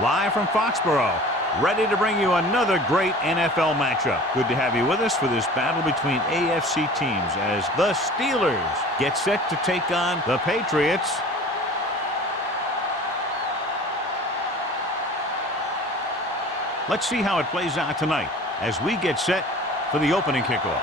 Live from Foxborough, ready to bring you another great NFL matchup. Good to have you with us for this battle between AFC teams as the Steelers get set to take on the Patriots. Let's see how it plays out tonight as we get set for the opening kickoff.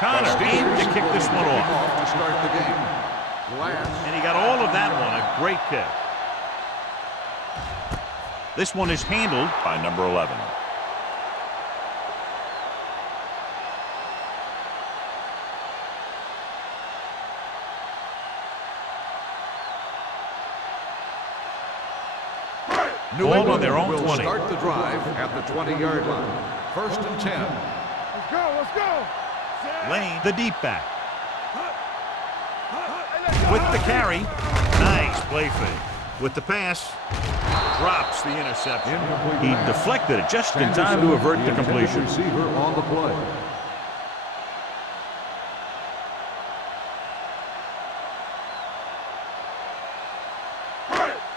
Connor aimed to kick this one off. To start the game. And he got all of that one. A great kick. This one is handled by number 11. New Ball on their own will 20. Start the drive at the 20-yard line. 1st and 10. Let's go, let's go. Lane, the deep back. With the carry. Nice play fake. With the pass. Drops the interception. He deflected it just in time to avert the completion. Receiver on the play.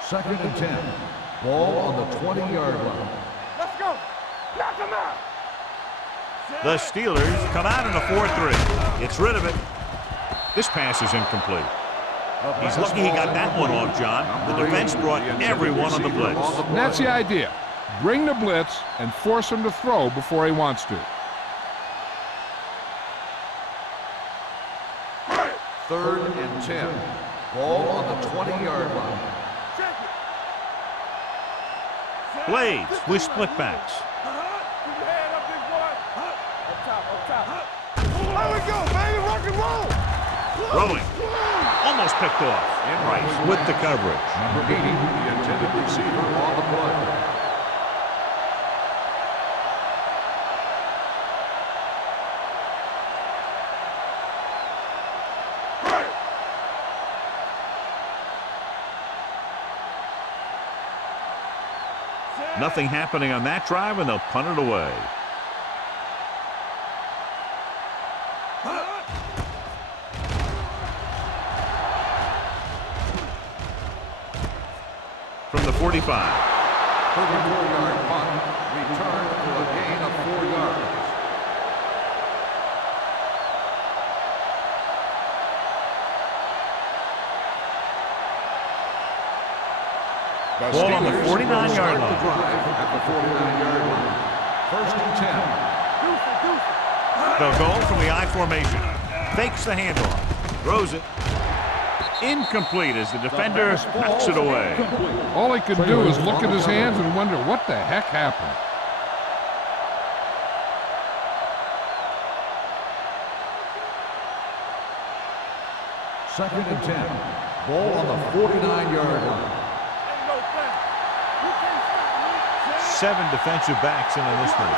Second and 10. Ball on the 20-yard line. Let's go. Knock him out. The Steelers come out in a 4-3. Gets rid of it. This pass is incomplete. He's lucky he got that one off, John. The defense brought everyone on the blitz. And that's the idea. Bring the blitz and force him to throw before he wants to. 3rd and 10. Ball on the 20-yard line. Blades with split backs. There we go, baby, rock and roll. Throwing. Almost picked off. Rice with the coverage. Number 80, the intended receiver on the play. Nothing happening on that drive, and they'll punt it away. From the 45. 34-yard punt, return for a gain of 4 yards. Ball on the 49-yard line. The drive at the 49-yard line. 1st and 10. They'll go from the I formation. Fakes the handoff. Throws it. Incomplete as the defender knocks it away. All he could do is look at his hands and wonder what the heck happened. Second and 10. Ball on the 49-yard line. 7 defensive backs in on this one.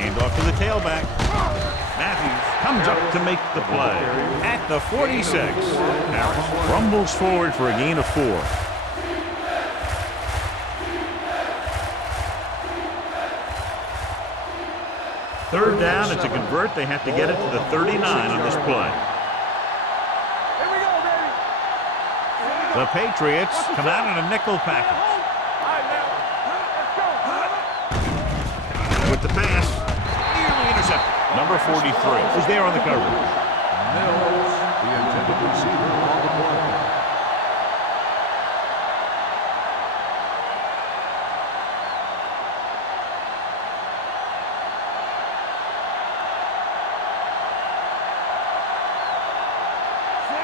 Hand off to the tailback. Matthews comes up to make the play at the 46. Harris rumbles forward for a gain of 4. Third down, and to convert, they have to get it to the 39 on this play. Here we go, baby. The Patriots come out in a nickel package. All right, now. Let's go. With the pass, nearly intercepted. Number 43 is there on the coverage. Mills, the intended receiver on the play.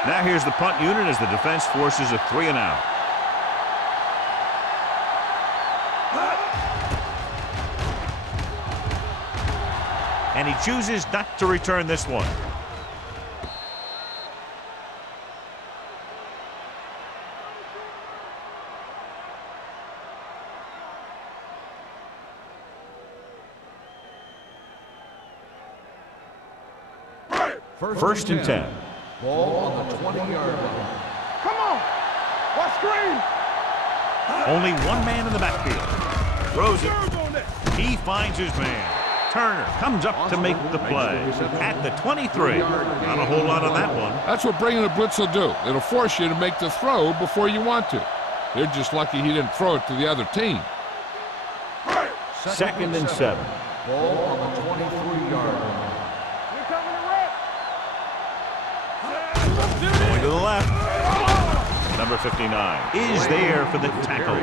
Now here's the punt unit as the defense forces a 3-and-out. And he chooses not to return this one. First and 10. Ball on the 20-yard line. Come on. What screen? Only one man in the backfield. Throws it. He finds his man. Turner comes up to make the play at the 23. Not a whole lot on that one. That's what bringing a blitz will do. It'll force you to make the throw before you want to. They're just lucky he didn't throw it to the other team. 2nd and 7. Ball on the 23-yard line. We're coming to rip. Going to the left. Number 59 is there for the tackle.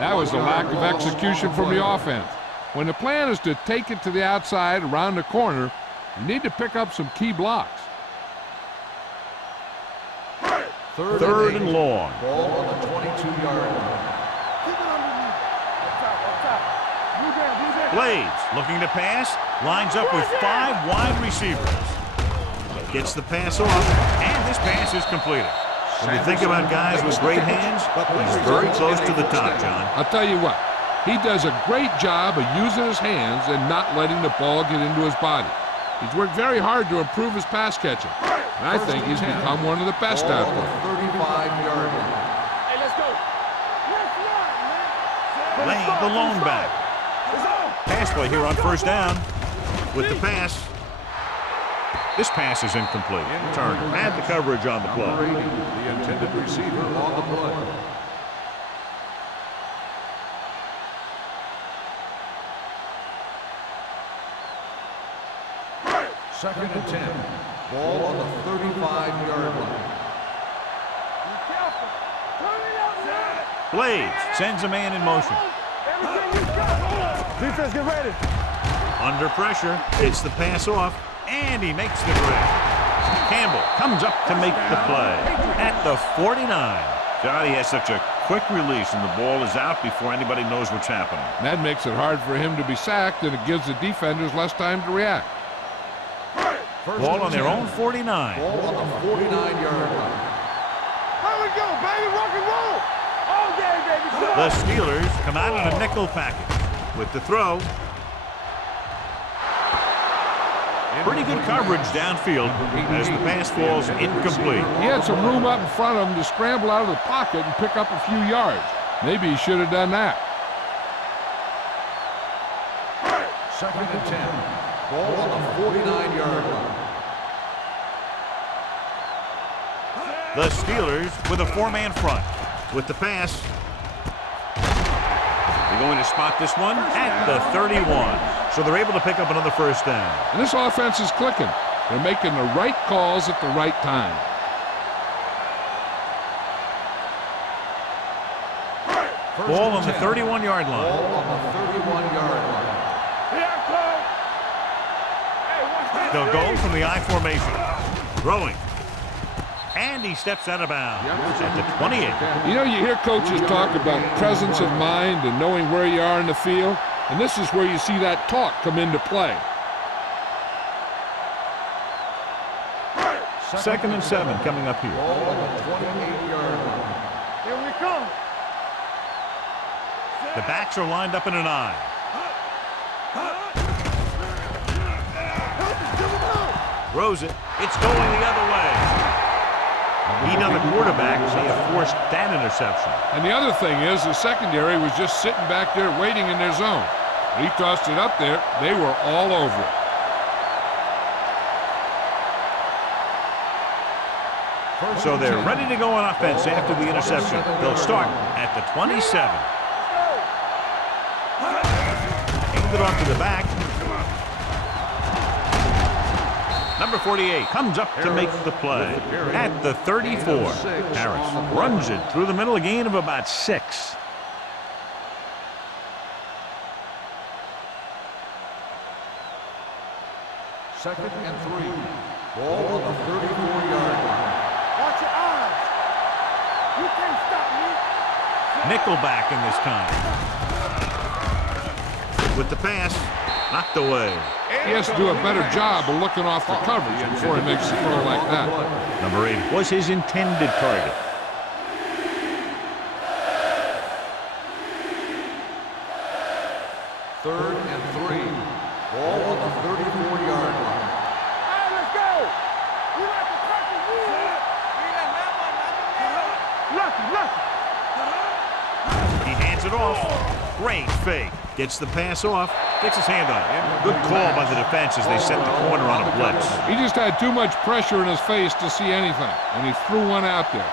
That was a lack of execution from the offense. When the plan is to take it to the outside around the corner, you need to pick up some key blocks. 3rd and long. Ball on the 22-yard line. Keep it underneath. Up top. Move down. Blades looking to pass. Lines up with 5 wide receivers. Gets the pass off, and this pass is completed. When you think about guys with great hands, he's very close to the top, John. I'll tell you what, he does a great job of using his hands and not letting the ball get into his body. He's worked very hard to improve his pass catching, and I think he's become one of the best out there. 35-yard line. Hey, let's go. Lane, the lone back. Pass play here on 1st down with the pass. This pass is incomplete. Turner had the coverage on the Number play. 80, the intended receiver on the play. Second and 10. Ball on the 35-yard line. Be careful. Turn it out now. Blades sends a man in motion. Everything you got. Defense, get ready. Under pressure, gets the pass off, and he makes the grab. Campbell comes up to make the play at the 49. God, he has such a quick release, and the ball is out before anybody knows what's happening. That makes it hard for him to be sacked, and it gives the defenders less time to react. Ball on their own 49. Ball on the 49-yard line. Here we go, baby. Rock and roll. All day, baby. The Steelers come out in a nickel package with the throw. Pretty good coverage downfield as the pass falls incomplete. He had some room up in front of him to scramble out of the pocket and pick up a few yards. Maybe he should have done that. Second and 10. Ball on the 49-yard line. The Steelers with a 4-man front with the pass. They're going to spot this one at the 31. So they're able to pick up another 1st down. And this offense is clicking. They're making the right calls at the right time. Ball on the 31-yard line. Ball on the 31-yard line. Here I come. Hey, watch this. They'll go from the I formation. Throwing. And he steps out of bounds at the 28. You know, you hear coaches talk about presence of mind and knowing where you are in the field, and this is where you see that talk come into play. 2nd and 7 coming up here. Ball on the 28-yard line. Here we come. The backs are lined up in an I. Throws it. It's going the other way. He done the quarterbacks. They have forced that interception. And the other thing is the secondary was just sitting back there waiting in their zone. He tossed it up there. They were all over it. So they're ready to go on offense after the interception. They'll start at the 27. Aimed it off to the back. Number 48 comes up to make the play at the 34. Harris runs it through the middle, a gain of about 6. Second and 3. Ball on the 34-yard line. Watch your eyes. You can't stop me. Nickelback in this time. With the pass, knocked away. He has to do a better job of looking off the coverage before he makes a throw like that. Number 8 was his intended target. Third and 3. Ball on the 34-yard line. All right, let's go. We like to crack the wood. Lucky. Hands it off. Great fake. Gets the pass off. Gets his hand on it. Good call by the defense as they set the corner on a blitz. He just had too much pressure in his face to see anything, and he threw one out there.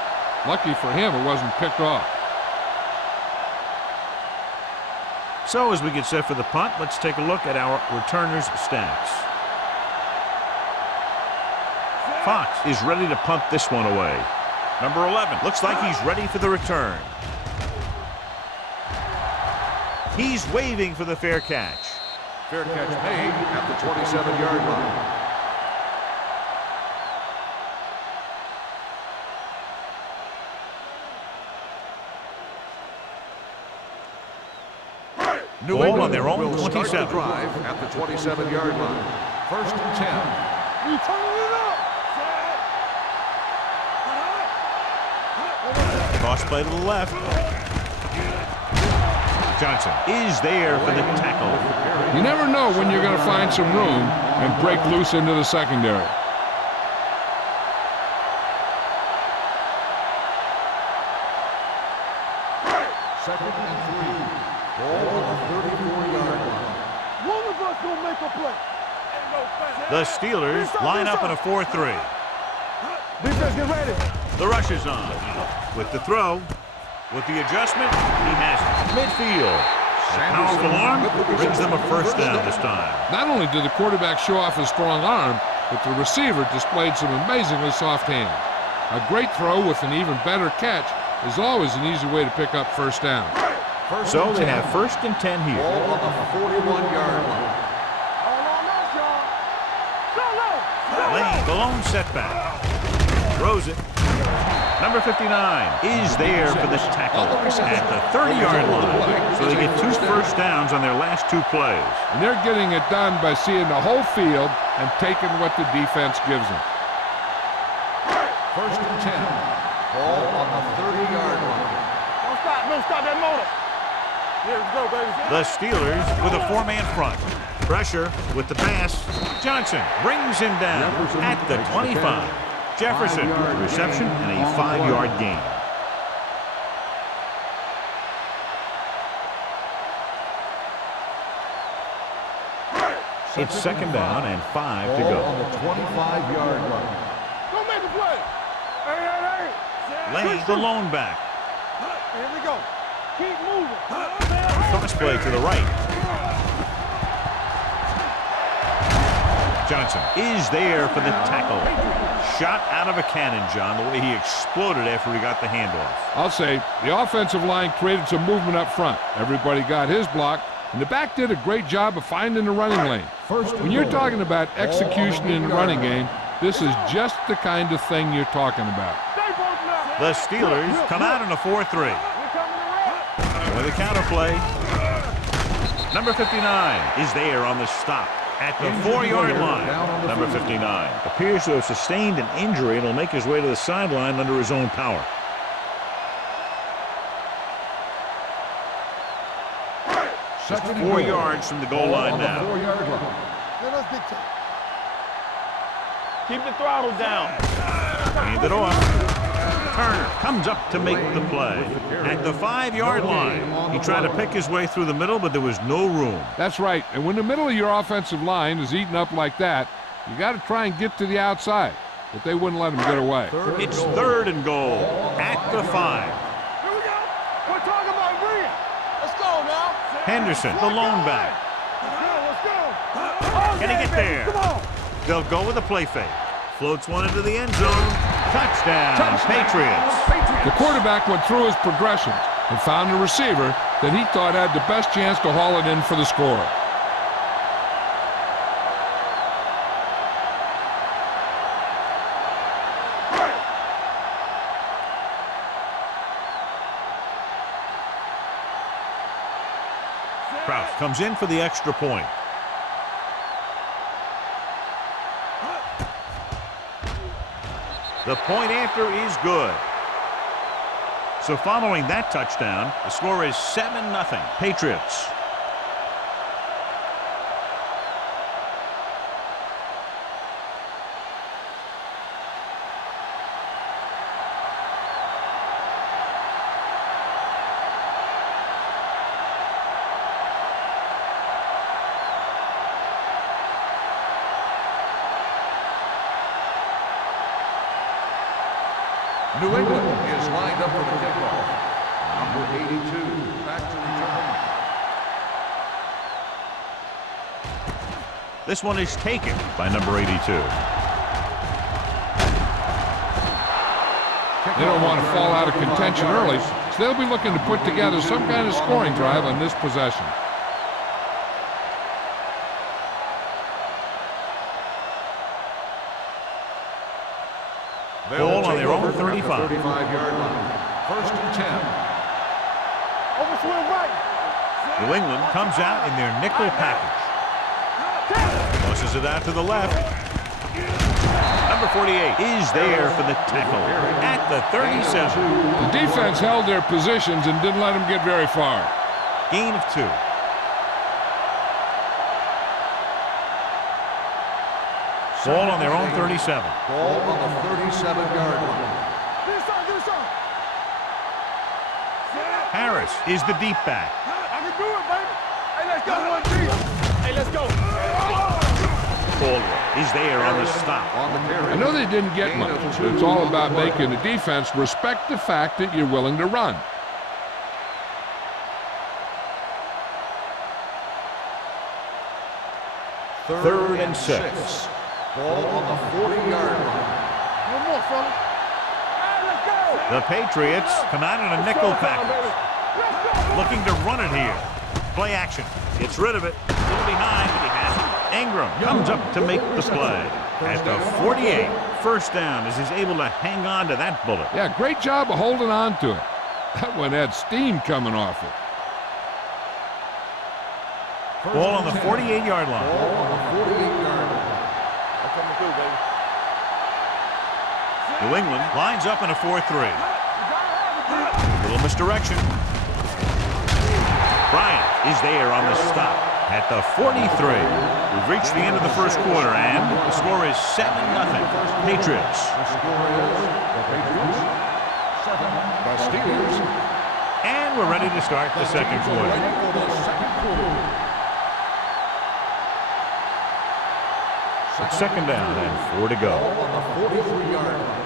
Lucky for him, it wasn't picked off. So as we get set for the punt, let's take a look at our returners' stats. Fox is ready to punt this one away. Number 11 looks like he's ready for the return. He's waving for the fair catch. Fair catch made at the 27-yard line. New Ball England on their own will start 27. the drive at the 27-yard line. First and 10. You turn it up. Cross play to the left. Johnson is there for the tackle. You never know when you're going to find some room and break loose into the secondary. Second and 3. Ball on the 34-yard line. One of us gonna make a play. The Steelers line up in a 4-3. Defense, get ready. The rush is on. With the throw, with the adjustment, he has it. Midfield. A powerful arm brings them a first down this time. Not only did the quarterback show off his strong arm, but the receiver displayed some amazingly soft hands. A great throw with an even better catch is always an easy way to pick up first down. So they have first and 10 here. Ball on the 41-yard line. All on us, y'all. Go, Lane, the lone setback. Throws it. Number 59 is there for the tackle at the 30-yard line. So they get 2 first downs on their last 2 plays. And they're getting it done by seeing the whole field and taking what the defense gives them. First and 10. Ball on the 30-yard line. Don't stop that motor. Here we go, baby. The Steelers with a 4-man front. Pressure with the pass. Johnson brings him down at the 25. Jefferson, reception and a 5-yard gain. It's second down and 5 to Ball on go. the 25-yard line. Don't make a play. Hey. Lane, the lone back. Here we go. Keep moving. Cross play to the right. Johnson is there for the tackle. Shot out of a cannon, John, the way he exploded after he got the handoff. I'll say the offensive line created some movement up front. Everybody got his block, and the back did a great job of finding the running lane. When you're talking about execution in the running game, this is just the kind of thing you're talking about. The Steelers come out in a 4-3. With a counter play. Number 59 is there on the stop at the 4-yard line. Number 59 appears to have sustained an injury and will make his way to the sideline under his own power. Just 4 yards from the goal line now. Let us dictate. Keep the throttle down. Hand it off. Turner comes up to make the play. At the 5-yard line, he tried to pick his way through the middle, but there was no room. That's right. And when the middle of your offensive line is eaten up like that, you got to try and get to the outside. But they wouldn't let him get away. It's 3rd and goal at the 5. Here we go. We're talking about Green. Let's go now. Henderson, the lone back. Let's go. Can he get there? Come on. They'll go with a play fake. Floats one into the end zone. Touchdown, Patriots. The quarterback went through his progressions and found a receiver that he thought had the best chance to haul it in for the score. Kraus comes in for the extra point. The point after is good. So following that touchdown, the score is 7-0 Patriots. New England is lined up for the kickoff. Number 82, back to return. This one is taken by number 82. They don't want to fall out of contention early, so they'll be looking to put together some kind of scoring drive on this possession. Ball on their own 35. 35-yard line. First and 10. Overswing right. New England comes out in their nickel package. Tosses it out to the left. Number 48 is there for the tackle at the 37. The defense held their positions and didn't let them get very far. Gain of 2. Ball on their own 37. Ball on the 37-yard line. Harris is the deep back. I can do it, baby. Hey, let's go. One deep. Hey, let's go. Caldwell is there on the stop. On the carry. I know they didn't get much, but it's all about making the defense respect the fact that you're willing to run. Third and 6. Ball on the 40-yard line. One more, fella. Hey, let's go. The Patriots come out in a nickel package. Looking to run it here. Play action. Gets rid of it. A little behind, but he has it. Ingram comes up to make the play. At the 48, first down as he's able to hang on to that bullet. Yeah, great job of holding on to it. That one had steam coming off it. Ball on the 48-yard line. Ball on the 48-yard line. I'm coming through, baby. New England lines up in a 4-3. Little misdirection. Bryant is there on the stop at the 43. We've reached the end of the first quarter, and the score is 7-0. Patriots. The score is the Patriots 7. The Steelers. And we're ready to start the second quarter. Ready for the second quarter. Second down and 4 to go. Ball on the 43-yard line.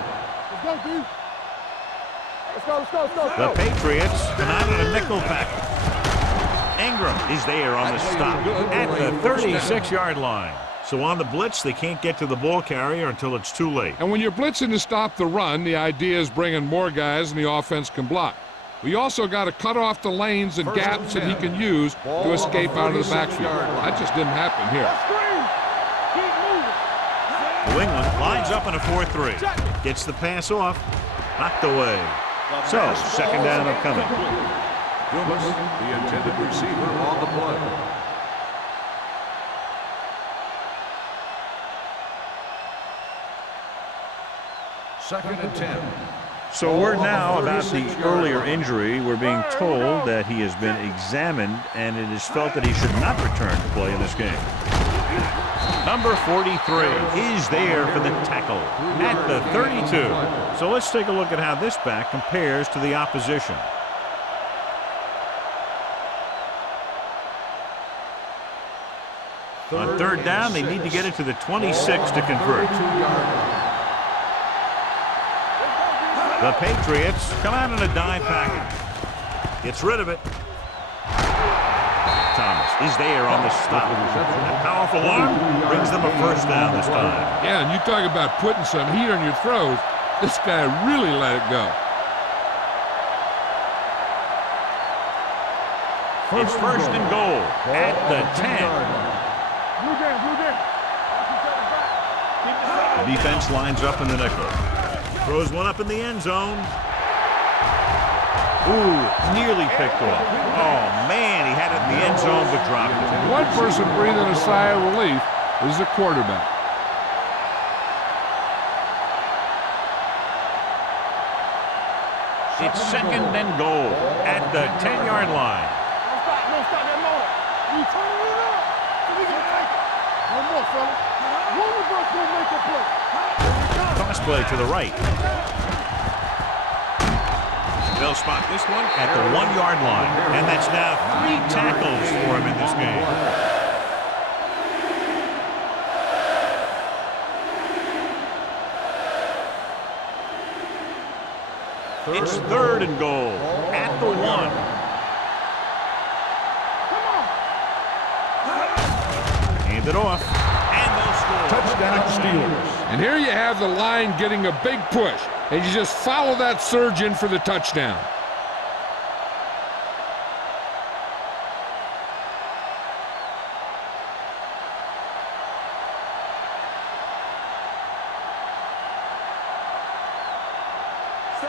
Let's go, D. Let's go, let's go, let's go. The Patriots come out in a nickel package. Ingram is there on the stop at the 36-yard line. So on the blitz, they can't get to the ball carrier until it's too late. And when you're blitzing to stop the run, the idea is bringing more guys than the offense can block. We also got to cut off the lanes and gaps that he can use to escape out of the backfield. That just didn't happen here. New England lines up in a 4-3. Gets the pass off. Knocked away. So, second down upcoming. Dumas, the intended receiver, on the play. Second and 10. So word now about the earlier injury. We're being told that he has been examined and it is felt that he should not return to play in this game. Number 43 is there for the tackle at the 32. So let's take a look at how this back compares to the opposition. On third down, they need to get it to the 26 to convert. The Patriots come out in a dime package. Gets rid of it. Thomas is there on the stop. A powerful arm brings them a first down this time. Yeah, and you talk about putting some heat on your throws. This guy really let it go. It's first and goal at the 10. Blue game. The defense lines up in the nickel. Throws one up in the end zone. Ooh, nearly picked off. Oh, man, he had it in the end zone but dropped it. One person breathing a sigh of relief is the quarterback. It's second and goal at the 10-yard line. Don't stop that motor. You turn it up so we can take it. One more, fella. One of us will make a play. Toss play to the right. They'll spot this one at the 1-yard line. And that's now 3 tackles for him in this game. It's 3rd and goal at the 1. Hand it off, and they'll score. Touchdown Steelers. And here you have the line getting a big push, and you just follow that surge in for the touchdown.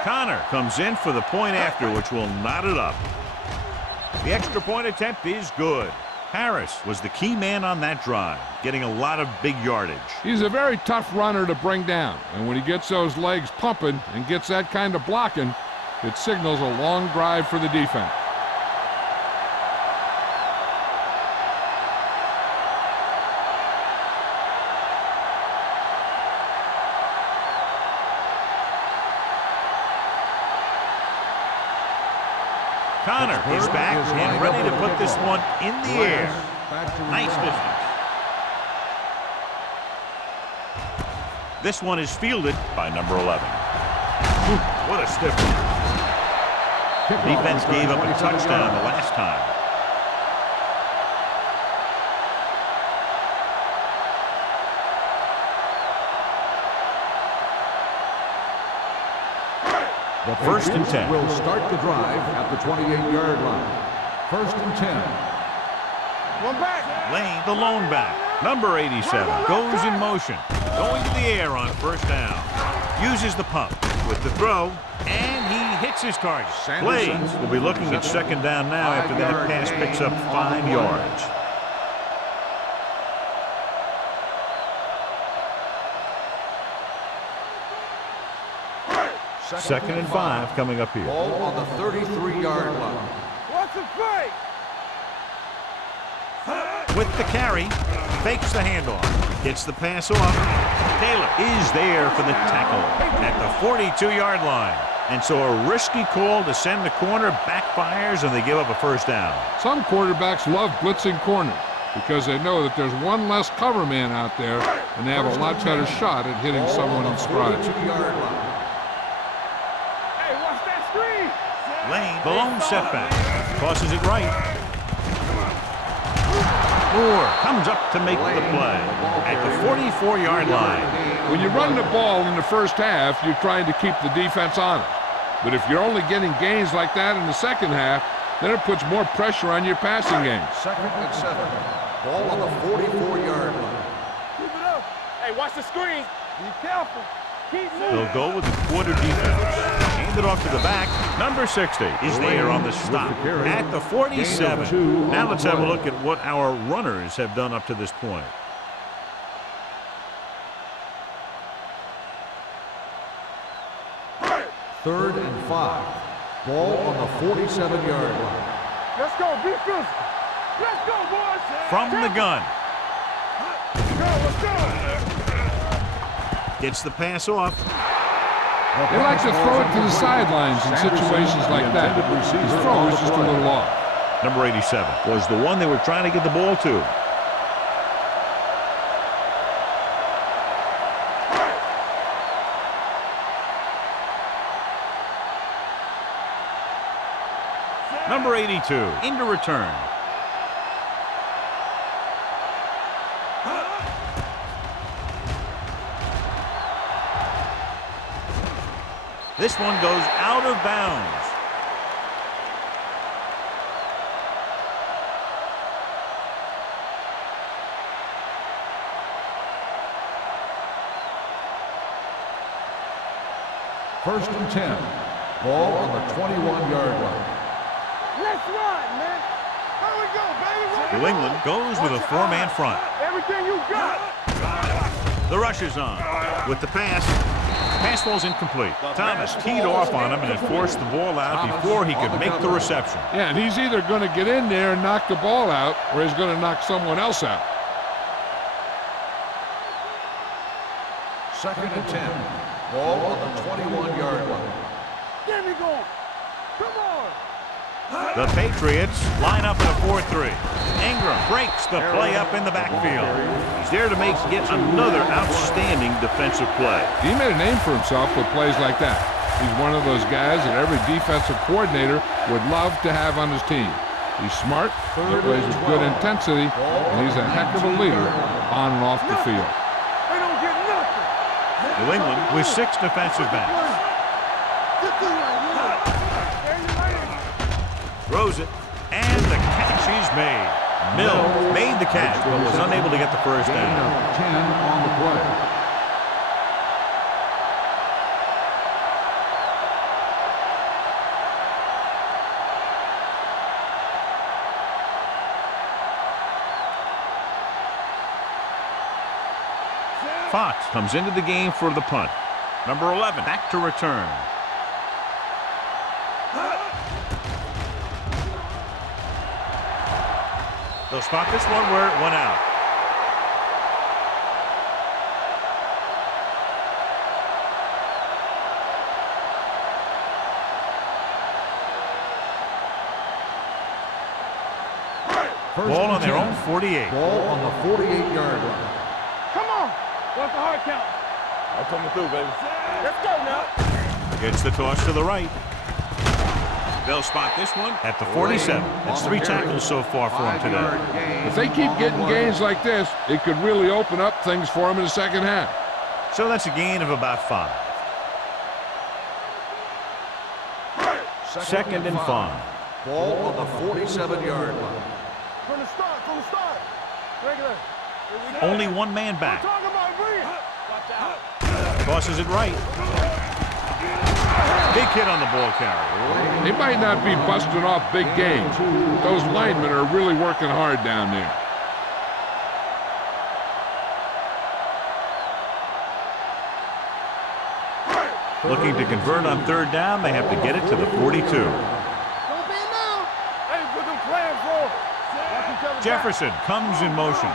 Connor comes in for the point after, which will knot it up. The extra point attempt is good. Harris was the key man on that drive, getting a lot of big yardage. He's a very tough runner to bring down, and when he gets those legs pumping and gets that kind of blocking, it signals a long drive for the defense. Connor is back and ready to put this one in the air. Nice distance. This one is fielded by number 11. What a stiff one. Defense gave up a touchdown the last time. The 1st and 10. Will start the drive at the 28-yard line. 1st and 10. One back. Lane, the lone back. Number 87 goes in motion. Going to the air on 1st down. Uses the pump with the throw, and he hits his target. Blaze will be looking at 2nd down now after that pass picks up 5 yards. Second and 5 coming up here. Ball on the 33-yard line. What's the fake? With the carry, fakes the handoff, gets the pass off. Taylor is there for the tackle at the 42-yard line. And so a risky call to send the corner backfires, and they give up a 1st down. Some quarterbacks love blitzing corners because they know that there's one less cover man out there, and they have a lot better shot at hitting someone in stride. 42-yard line. Lane, the lone setback, tosses it right. Moore comes up to make the play at the 44-yard line. When you run the ball in the 1st half, you're trying to keep the defense honest. But if you're only getting gains like that in the 2nd half, then it puts more pressure on your passing game. 2nd and 7. Ball on the 44-yard line. Keep it up. Hey, watch the screen. Be careful. Keep moving. They'll go with the quarter defense. Hand it off to the back. Number 60 is there on the stop at the 47. Now let's have a look at what our runners have done up to this point. Third and 5. Ball on the 47-yard line. Let's go. Be physical. Let's go, boys. From the gun. Let's go. Gets the pass off. They like to throw it to the sidelines in situations like that. His throw is just a little off. Number 87 was the one they were trying to get the ball to. Number 82 into return. This one goes out of bounds. First and 10. Ball on the 21-yard line. Let's run, man. How we go, baby? New England goes with a 4-man front. Everything you got. The rush is on with the pass. Pass ball's incomplete. Thomas teed off on him and had forced the ball out before he could make the reception. Yeah, and he's either going to get in there and knock the ball out, or he's going to knock someone else out. Second and 10. Ball on the 21-yard line. Get me going. Come on. The Patriots line up in a 4-3. Ingram breaks the play up in the backfield. He's there to make yet another outstanding defensive play. He made a name for himself with plays like that. He's one of those guys that every defensive coordinator would love to have on his team. He's smart, he plays with good intensity, and he's a heck of a leader on and off the field. They don't get nothing. New England with 6 defensive backs. Throws it, and the catch is made. Mills made the catch, but was unable to get the first down. 10 on the play. Fox comes into the game for the punt. Number 11 back to return. They'll spot this one where it went out. Ball on their own 48. Ball on the 48-yard line. Come on. What's the hard count? I'm coming through, baby. Let's go now. Gets the toss to the right. They'll spot this one at the 47. That's 3 tackles so far for him today. If they keep getting gains like this, it could really open up things for him in the second half. So that's a gain of about 5. Second and 5. Ball on the 47-yard line. From the start. Regular. Only one man back. Talking about bring. Watch out. Tosses it right. Big hit on the ball carrier. They might not be busting off big gains, but those linemen are really working hard down there. Looking to convert on 3rd down. They have to get it to the 42. Don't be now. Hey, put them plans for. Jefferson comes in motion.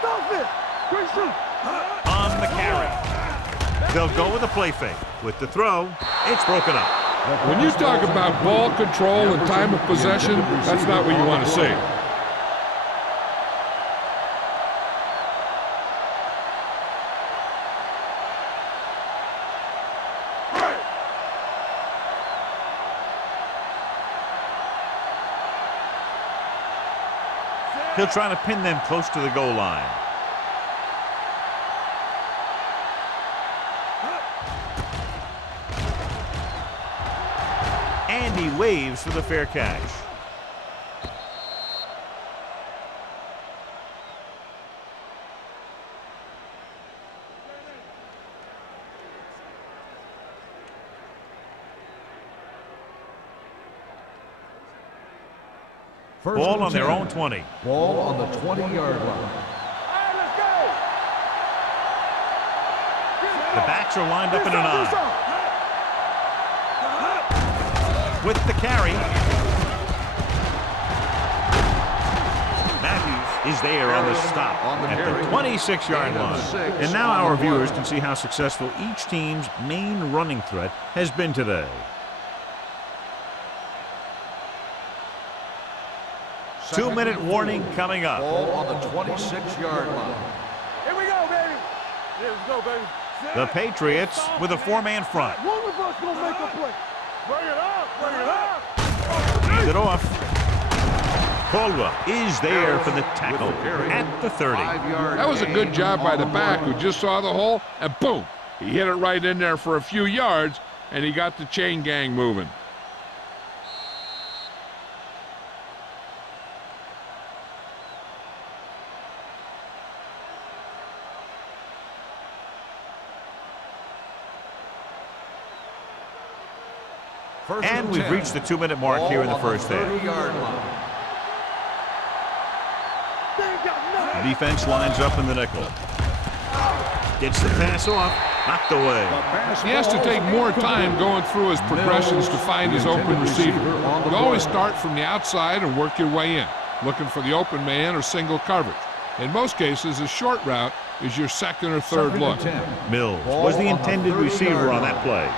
Stop it. Quick shoot. On the carry. They'll go with a play fake. With the throw, it's broken up. When you talk about ball control and time of possession, that's not what you want to see. He'll try to pin them close to the goal line. And he waves for the fair catch. Ball on their own 20. Ball on the 20-yard line. All right, let's go. The backs are lined up in an eye. With the carry. Matthews is there on the stop at the 26-yard line. And now our viewers can see how successful each team's main running threat has been today. Two-minute warning coming up. Ball on the 26-yard line. Here we go, baby. Here we go, baby. The Patriots with a 4-man front. One of us gonna make a play. Bring it up. Bring it up. Lead it off. Caldwell is there for the tackle at the 30. That was a good job by the back who just saw the hole, and boom, he hit it right in there for a few yards, and he got the chain gang moving. And we've reached the 2-minute mark here in the first half. The defense lines up in the nickel. Gets the pass off, knocked away. He has to take more time going through his progressions to find his open receiver. You always start from the outside and work your way in, looking for the open man or single coverage. In most cases, a short route is your second or third look. Mills was the intended receiver on that play.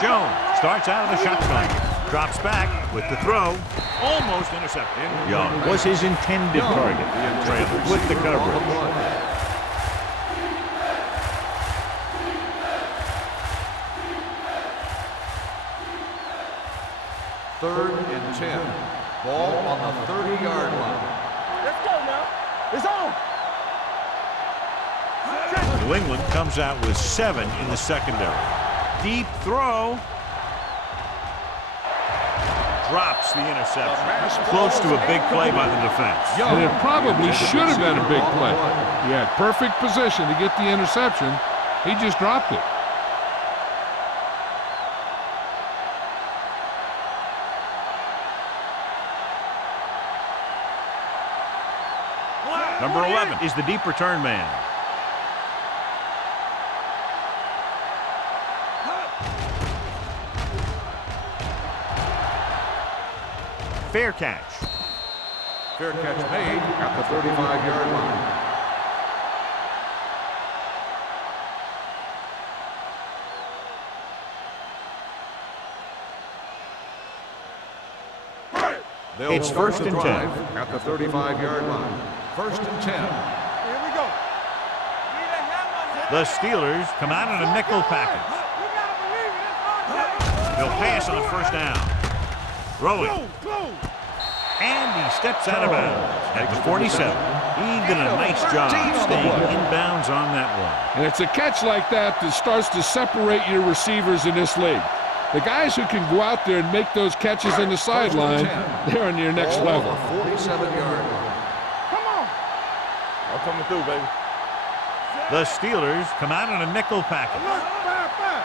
Jones starts out of the shotgun, drops back with the throw, almost intercepted. Young was his intended target, trailing with the coverage. 3rd and 10. Ball on the 30-yard line. Let's go now. It's on. New England comes out with 7 in the secondary. Deep throw. Drops the interception. Close to a big play by the defense. And it probably should have been a big play. He had perfect position to get the interception. He just dropped it. Number 11 is the deep return man. Fair catch. Fair catch made at the 35-yard line. It's 1st and 10. At the 35-yard line. 1st and 10. Here we go. The Steelers come out in a nickel package. They'll pass on 1st down. Throwing. And he steps out of bounds at the 47. He did a nice job staying inbounds on that one. And it's a catch like that that starts to separate your receivers in this league. The guys who can go out there and make those catches on the sideline, they're on your next level. 47-yard line. Come on. I'm coming through, baby. The Steelers come out in a nickel package. Look, fire.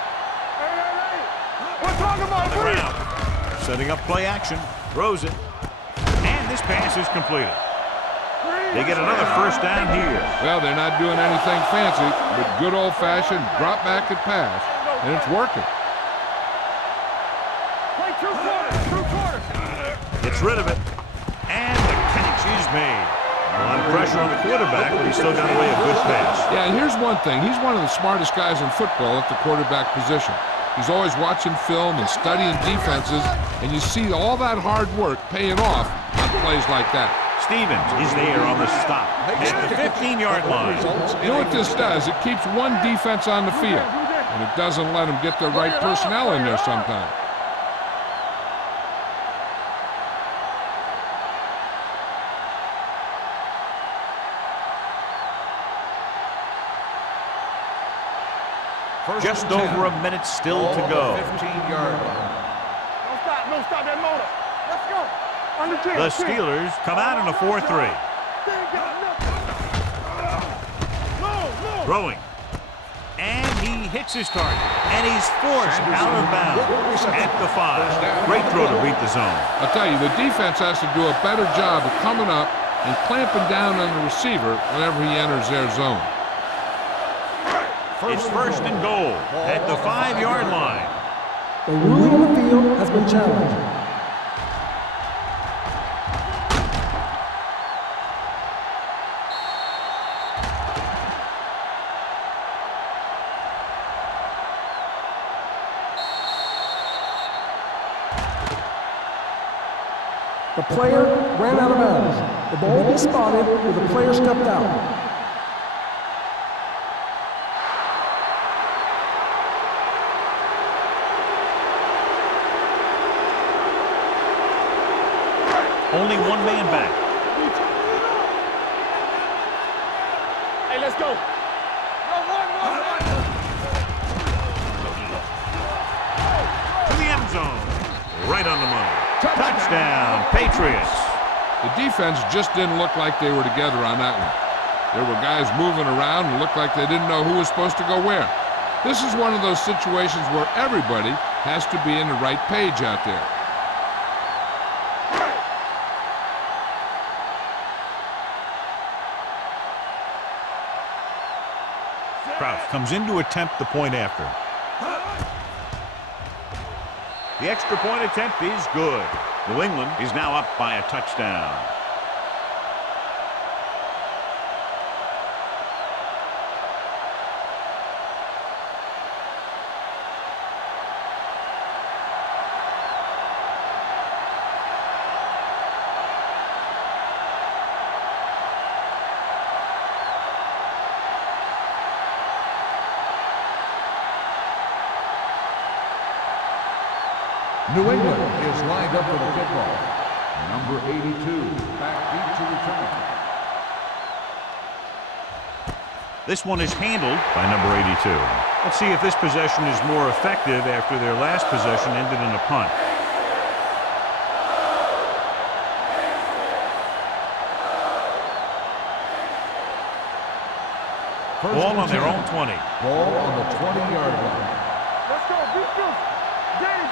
Hey. We're talking about The ground. Setting up play action. Throws it. And this pass is completed. They get another 1st down here. Well, they're not doing anything fancy, but good old-fashioned drop back and pass, and it's working. Play 2 quarters. Gets rid of it. And the catch is made. A lot of pressure on the quarterback, but he still got away a good pass. Yeah, and here's one thing. He's one of the smartest guys in football at the quarterback position. He's always watching film and studying defenses, and you see all that hard work paying off on plays like that. Stevens is there on the stop at the 15-yard line. You know what this does? It keeps one defense on the field, and it doesn't let them get the right personnel in there sometimes. Just over a minute still to go. 15-yard line. Don't stop that motor. Let's go. The Steelers come out in a 4-3. Throwing. And he hits his target. And he's forced out of bounds at the 5. Great throw to beat the zone. I'll tell you, the defense has to do a better job of coming up and clamping down on the receiver whenever he enters their zone. It's 1st and goal at the 5-yard line. The ruling on the field has been challenged. The player ran out of bounds. The ball will be spotted where the player stepped out. Only one man back. Hey, let's go. To the end zone. Right on the money. Touchdown, Patriots. The defense just didn't look like they were together on that one. There were guys moving around and looked like they didn't know who was supposed to go where. This is one of those situations where everybody has to be in the right page out there. Kraus comes in to attempt the point after. The extra point attempt is good. New England is now up by a touchdown. New England is lined up for the kickoff. Number 82, back deep to return. This one is handled by number 82. Let's see if this possession is more effective after their last possession ended in a punt. Ball on their own 20. Ball on the 20-yard line. Let's go. Beat you. Danny.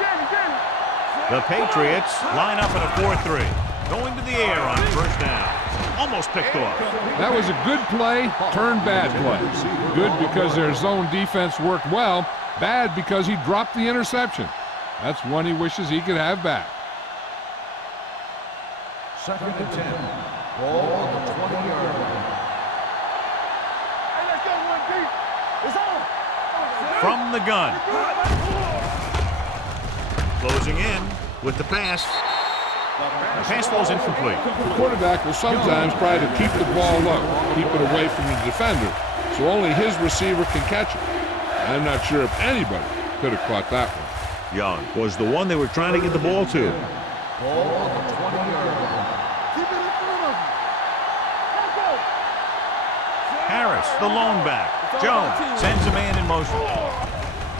The Patriots line up in a 4-3. Going to the air on first down. Almost picked off. That was a good play, turned bad play. Good because their zone defense worked well. Bad because he dropped the interception. That's one he wishes he could have back. 2nd and 10. Ball on the 20-yard line. Hey, let's go, one deep. It's on. From the gun. Closing in with the pass. The pass falls incomplete. The quarterback will sometimes try to keep the ball low, keep it away from the defender, so only his receiver can catch it. I'm not sure if anybody could have caught that one. Young was the one they were trying to get the ball to. Ball on the 20-yard line. Keep it in front of you. Let's go. Harris, the lone back. Jones sends a man in motion.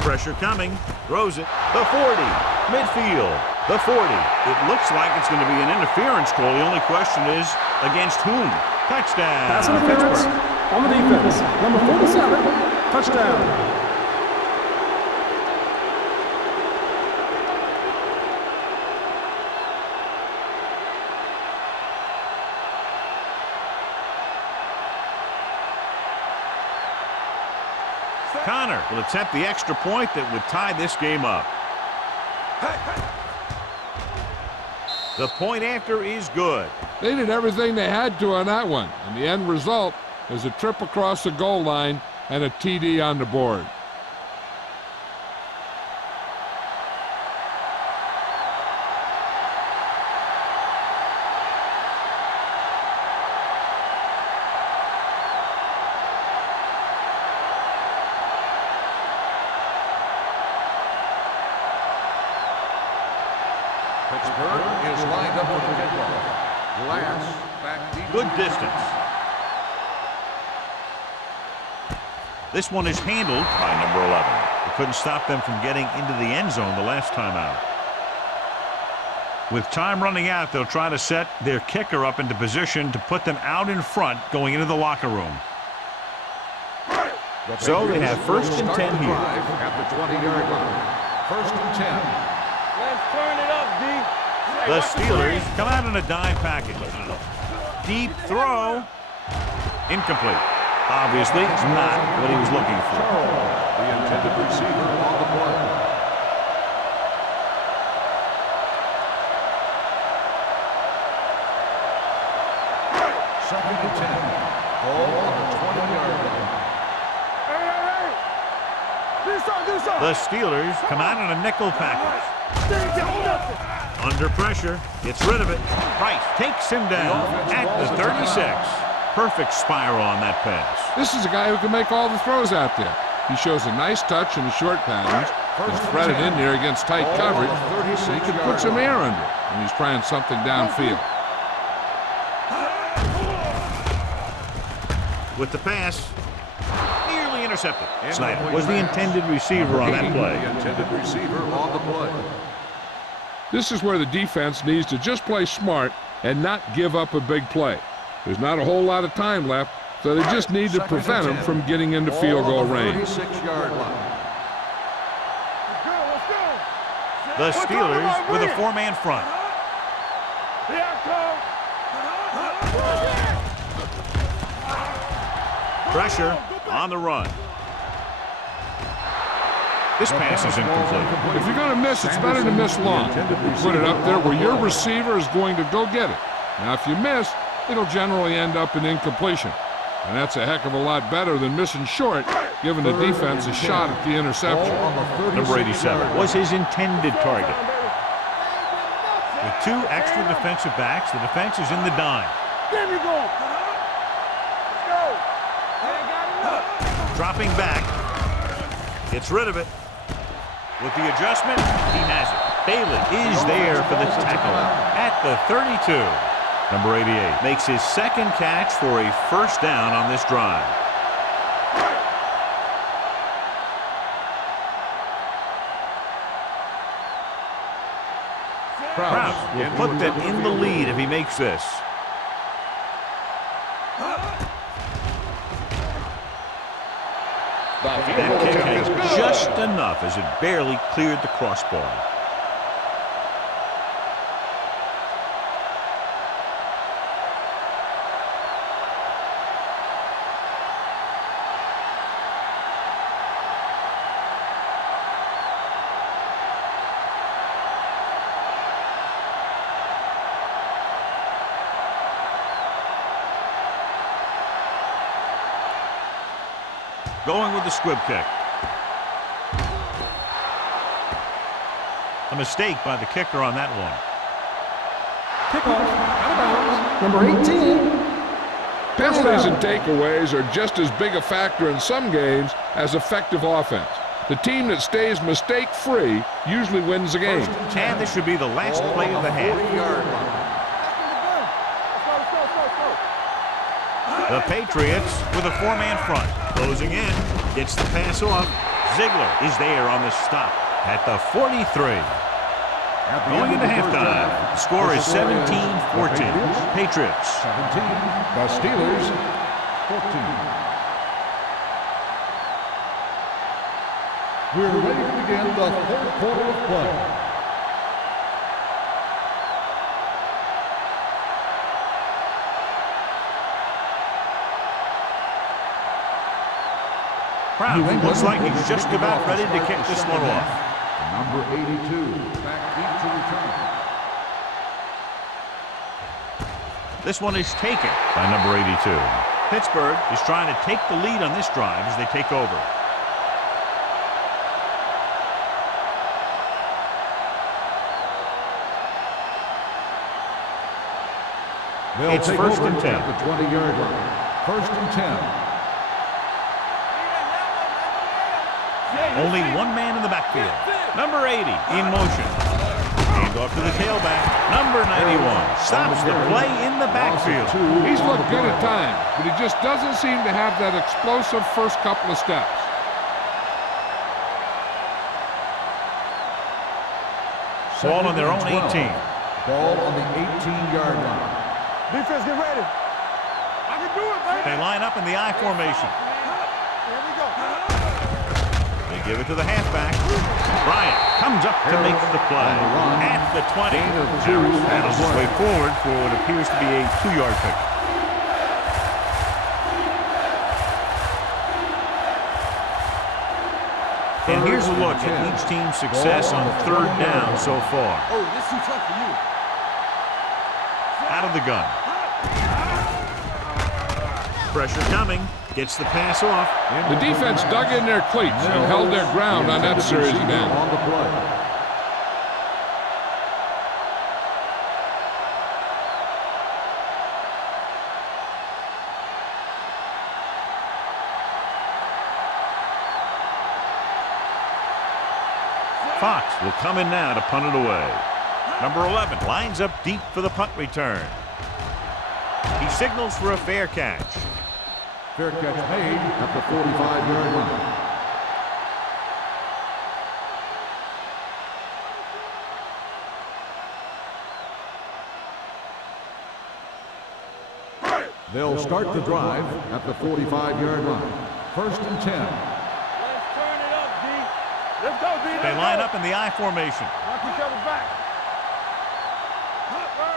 Pressure coming. Throws it. The 40. Midfield. The 40. It looks like it's going to be an interference call. The only question is against whom? Touchdown. Pass interference on the defense. Number 47, touchdown. Connor will attempt the extra point that would tie this game up. The point after is good. They did everything they had to on that one, and the end result is a trip across the goal line and a TD on the board. Pittsburgh is lined up for the kickoff. Glass back deep. Good distance. This one is handled by number 11. It couldn't stop them from getting into the end zone the last time out. With time running out, they'll try to set their kicker up into position to put them out in front going into the locker room. So they have 1st and 10 here. At the 20-yard line. 1st and 10. Let's turn it up, D. The Steelers come out in a dime package. Deep throw. Incomplete. Obviously, it's not what he was looking for. The intended receiver on the play. Second and 10. Ball on the 20-yard line. Hey. This side. The Steelers come out in a nickel package. Hold up. Under pressure, gets rid of it. Price takes him down at the 36. Perfect spiral on that pass. This is a guy who can make all the throws out there. He shows a nice touch in the short patterns. He's threaded in there against tight coverage. So he can put some air under it when he's trying something downfield. With the pass, nearly intercepted. Snyder was the intended receiver on that play. The intended receiver on the play. This is where the defense needs to just play smart and not give up a big play. There's not a whole lot of time left, so they just need to prevent them from getting into field goal range. 36-yard line. Let's go. The Steelers with a 4-man front. Here I come. Pressure on the run. This pass is incomplete. If you're going to miss, it's better to miss long. Put it up there where your receiver is going to go get it. Now, if you miss, it'll generally end up in incompletion. And that's a heck of a lot better than missing short, giving the defense a shot at the interception. Number 87 was his intended target. With 2 extra defensive backs, the defense is in the dime. There we go. Let's go. Dropping back. Gets rid of it. With the adjustment, he has it. Bailey is there for the tackle at the 32. Number 88 makes his second catch for a first down on this drive. Kraus will put them in the lead if he makes this. That kick has just enough as it barely cleared the crossbar. Going with the squib kick. A mistake by the kicker on that one. Kickoff, out of bounds, number 18. Penalties and takeaways are just as big a factor in some games as effective offense. The team that stays mistake-free usually wins the game. And this should be the last play of the half. The Patriots with a four-man front. Closing in. Gets the pass off. Ziegler is there on the stop at the 43. Going into halftime, the score is 17-14. Patriots. 17. The Steelers, 14. We're ready to begin the third quarter of play. Kraus looks like he's just about ready to kick this one off. Number 82, back deep to return. This one is taken by number 82. Pittsburgh is trying to take the lead on this drive as they take over. It's first and 10. At the 20-yard line. First and 10. Only one man in the backfield. Number 80 in motion. Hand off to the tailback. Number 91 stops the play in the backfield. He's looked good at times, but he just doesn't seem to have that explosive first couple of steps. Ball on their own 18. Ball on the 18-yard line. Defense, get ready. I can do it, baby. They line up in the I formation. Here we go. They give it to the halfback. Bryant comes up to make the play at the 20. Harris battles his way forward for what appears to be a 2-yard pick. And here's a look at each team's success on third down so far. Oh, this is too tough for you. Out of the gun. Pressure coming. Gets the pass off. The defense dug in their cleats and held their ground on that series of downs. On the play. Fox will come in now to punt it away. Number 11 lines up deep for the punt return. He signals for a fair catch. Fair catch made at the 45-yard line. They'll start the drive at the 45-yard line. First and 10. Let's turn it up, D. Let's go, D. They line up in the I formation. Knock each other back.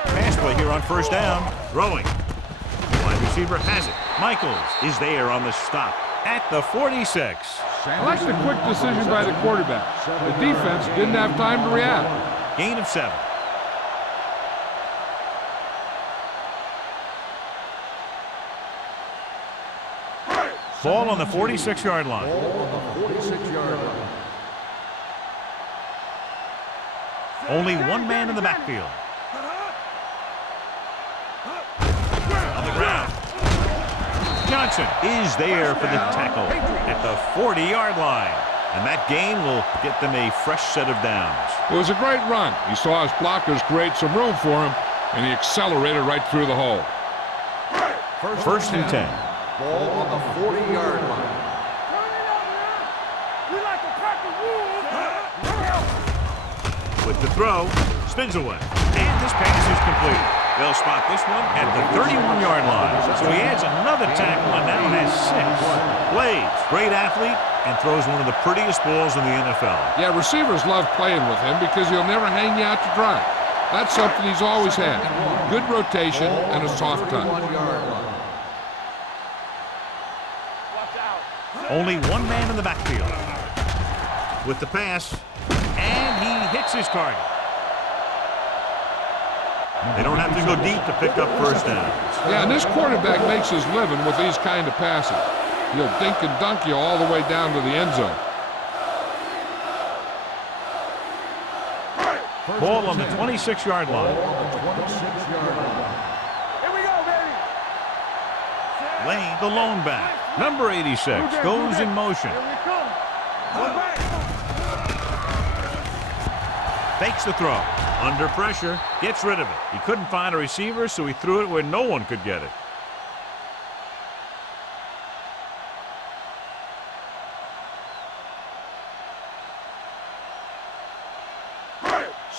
Pass play here on first down. Throwing. Wide receiver has it. Michaels is there on the stop at the 46. I like the quick decision by the quarterback. The defense didn't have time to react. Gain of 7. Ball on the 46-yard line. Ball on the 46-yard line. Only one man in the backfield. On the ground. Johnson is there for the tackle at the 40-yard line. And that gain will get them a fresh set of downs. It was a great run. He saw his blockers create some room for him, and he accelerated right through the hole. First and 10. Ball on the 40-yard line. We like a pack of wolves. With the throw, spins away. And this pass is complete. They'll spot this one at the 31-yard line. So he adds another tackle and now has 6. Blades, great athlete, and throws one of the prettiest balls in the NFL. Yeah, receivers love playing with him because he'll never hang you out to dry. That's something he's always had. Good rotation and a soft touch. Only one man in the backfield. With the pass, and he hits his target. They don't have to go deep to pick up first downs. Yeah, and this quarterback makes his living with these kind of passes. He'll dink and dunk you all the way down to the end zone. Ball on the 26-yard line. Here we go, baby. Lane, the lone back. Number 86 goes in motion. Here we come. Go back. Fakes the throw. Under pressure, gets rid of it. He couldn't find a receiver, so he threw it where no one could get it.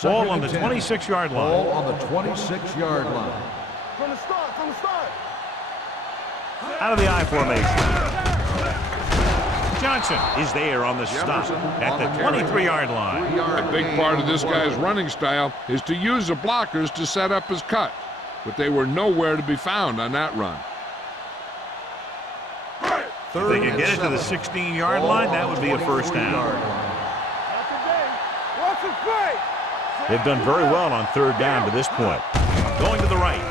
Ball on the 26-yard line. Ball on the 26-yard line. From the start, from the start. Out of the I formation. Johnson is there on the stop at the 23-yard line. A big part of this guy's running style is to use the blockers to set up his cut, but they were nowhere to be found on that run. If they could get it to the 16-yard line, that would be a first down. Not today. Watch it play. They've done very well on third down to this point. Going to the right.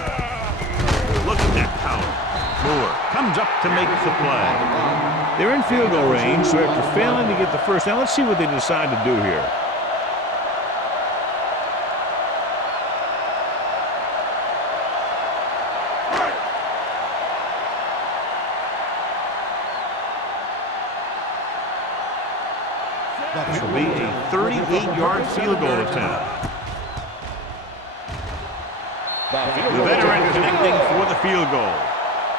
Look at that power. Moore comes up to make the play. They're in field goal range, so after failing to get the first down, let's see what they decide to do here. This will be a 38-yard field goal attempt. The veteran connecting for the field goal.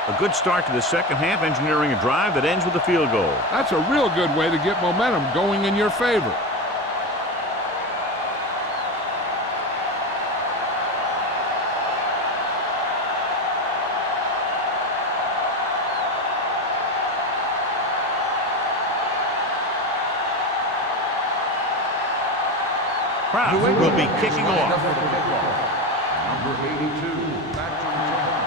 A good start to the second half, engineering a drive that ends with a field goal. That's a real good way to get momentum going in your favor. Crowd will be kicking off. Number 82, back to return.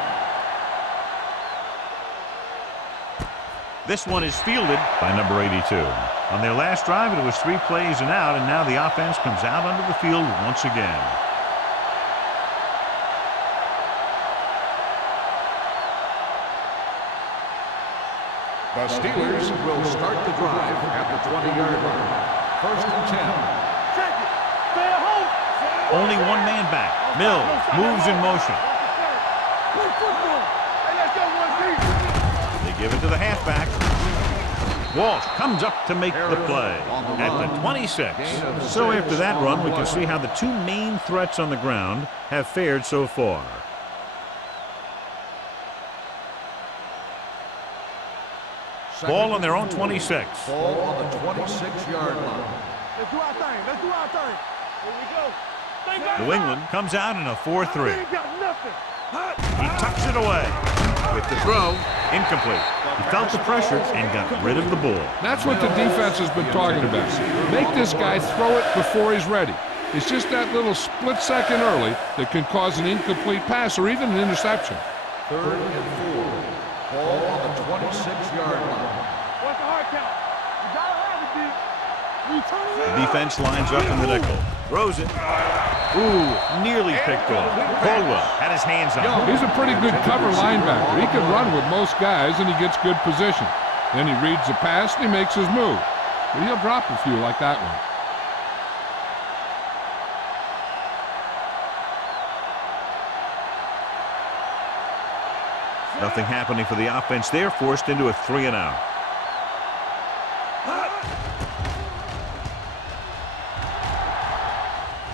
This one is fielded by number 82. On their last drive, it was 3 plays and out, and now the offense comes out onto the field once again. The Steelers will start the drive at the 20-yard line. First and 10. Check it. Stay at home. Only one man back. Mills moves in motion. Good football. Hey, let's go one deep. They give it to the halfback. Walsh comes up to make the play at the 26. So after that run, we can see how the 2 main threats on the ground have fared so far. Ball on their own 26. Ball on the 26-yard line. Let's do our thing. Let's do our thing. Here we go. New England comes out in a 4-3. We ain't got nothing. He tucks it away. With the throw, incomplete. He felt the pressure and got rid of the ball. That's what the defense has been talking about. Make this guy throw it before he's ready. It's just that little split second early that can cause an incomplete pass or even an interception. Third and 4. Ball on the 26-yard line. What's the hard count? You gotta have it, D. We turn it The defense lines up in the nickel. Throws it. Ooh, nearly picked off. Caldwell had his hands on it. He's a pretty good cover linebacker. He can run with most guys, and he gets good position. Then he reads the pass, and he makes his move. But he'll drop a few like that one. Nothing happening for the offense there, forced into a 3-and-out.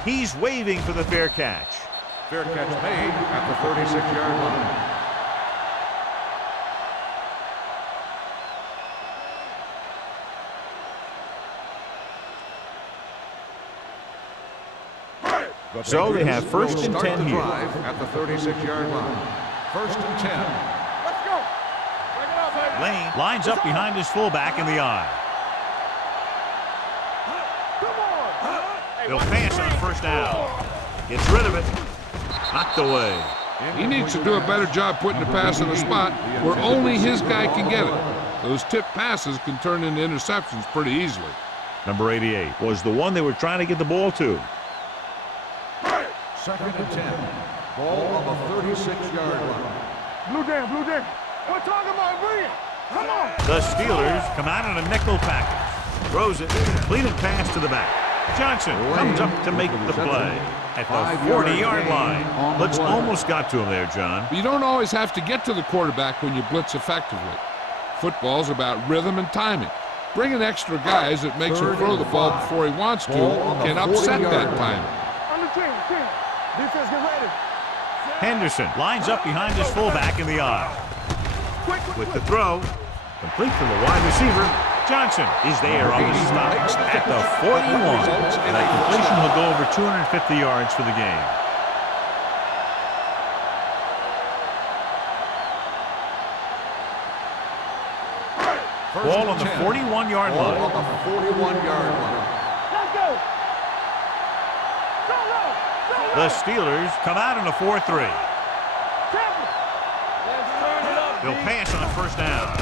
He's waving for the fair catch. Fair catch made at the 36-yard line. So they have first and 10 here. At the 36-yard line. First and 10. Let's go. Break it up, baby. Lane lines up behind his fullback in the eye. Come on. They'll pass on first down. Gets rid of it. Knocked away. He needs to do a better job putting the pass in a spot where only his guy can get it. Those tip passes can turn into interceptions pretty easily. Number 88 was the one they were trying to get the ball to. Second and 10. Ball on the 36-yard line. Blue down, blue down. We're talking about bring it. Come on. The Steelers come out in a nickel package. Throws it. Completed pass to the back. Johnson comes up to make the play at the 40-yard line. Blitz almost got to him there, John. But you don't always have to get to the quarterback when you blitz effectively. Football's about rhythm and timing. Bringing extra guys that makes him throw the ball before he wants to can upset that timing. On the team. Defense, get ready. Henderson lines up behind his fullback in the eye. With the throw, complete to the wide receiver. Johnson is there on the stop at the 41. And that completion will go over 250 yards for the game. Ball on the 41-yard line. On the 41-yard line. Let's go. The Steelers come out in a 4-3. They'll pass on first down.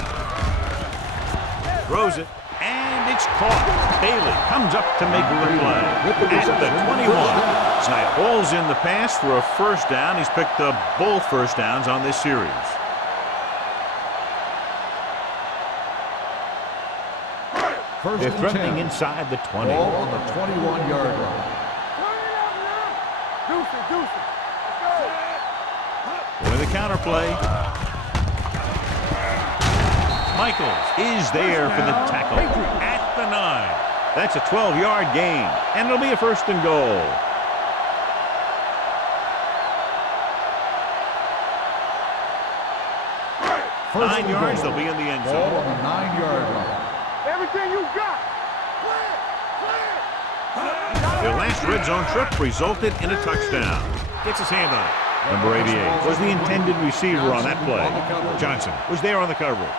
Throws it, and it's caught. Bailey comes up to make the play at the 21. Snipe hauls in the pass for a first down. He's picked up both first downs on this series. They're threatening inside the 20. Ball on the 21-yard line. With a counter play. Michaels is there for the tackle at the 9. That's a 12-yard gain, and it'll be a first and goal. First 9 yards, they'll be in the end zone. Ball on the 9-yard line. Everything you got. Their last red zone trip resulted in a touchdown. Gets his hand on it. Number 88 was the intended receiver on that play. Johnson was there on the coverage.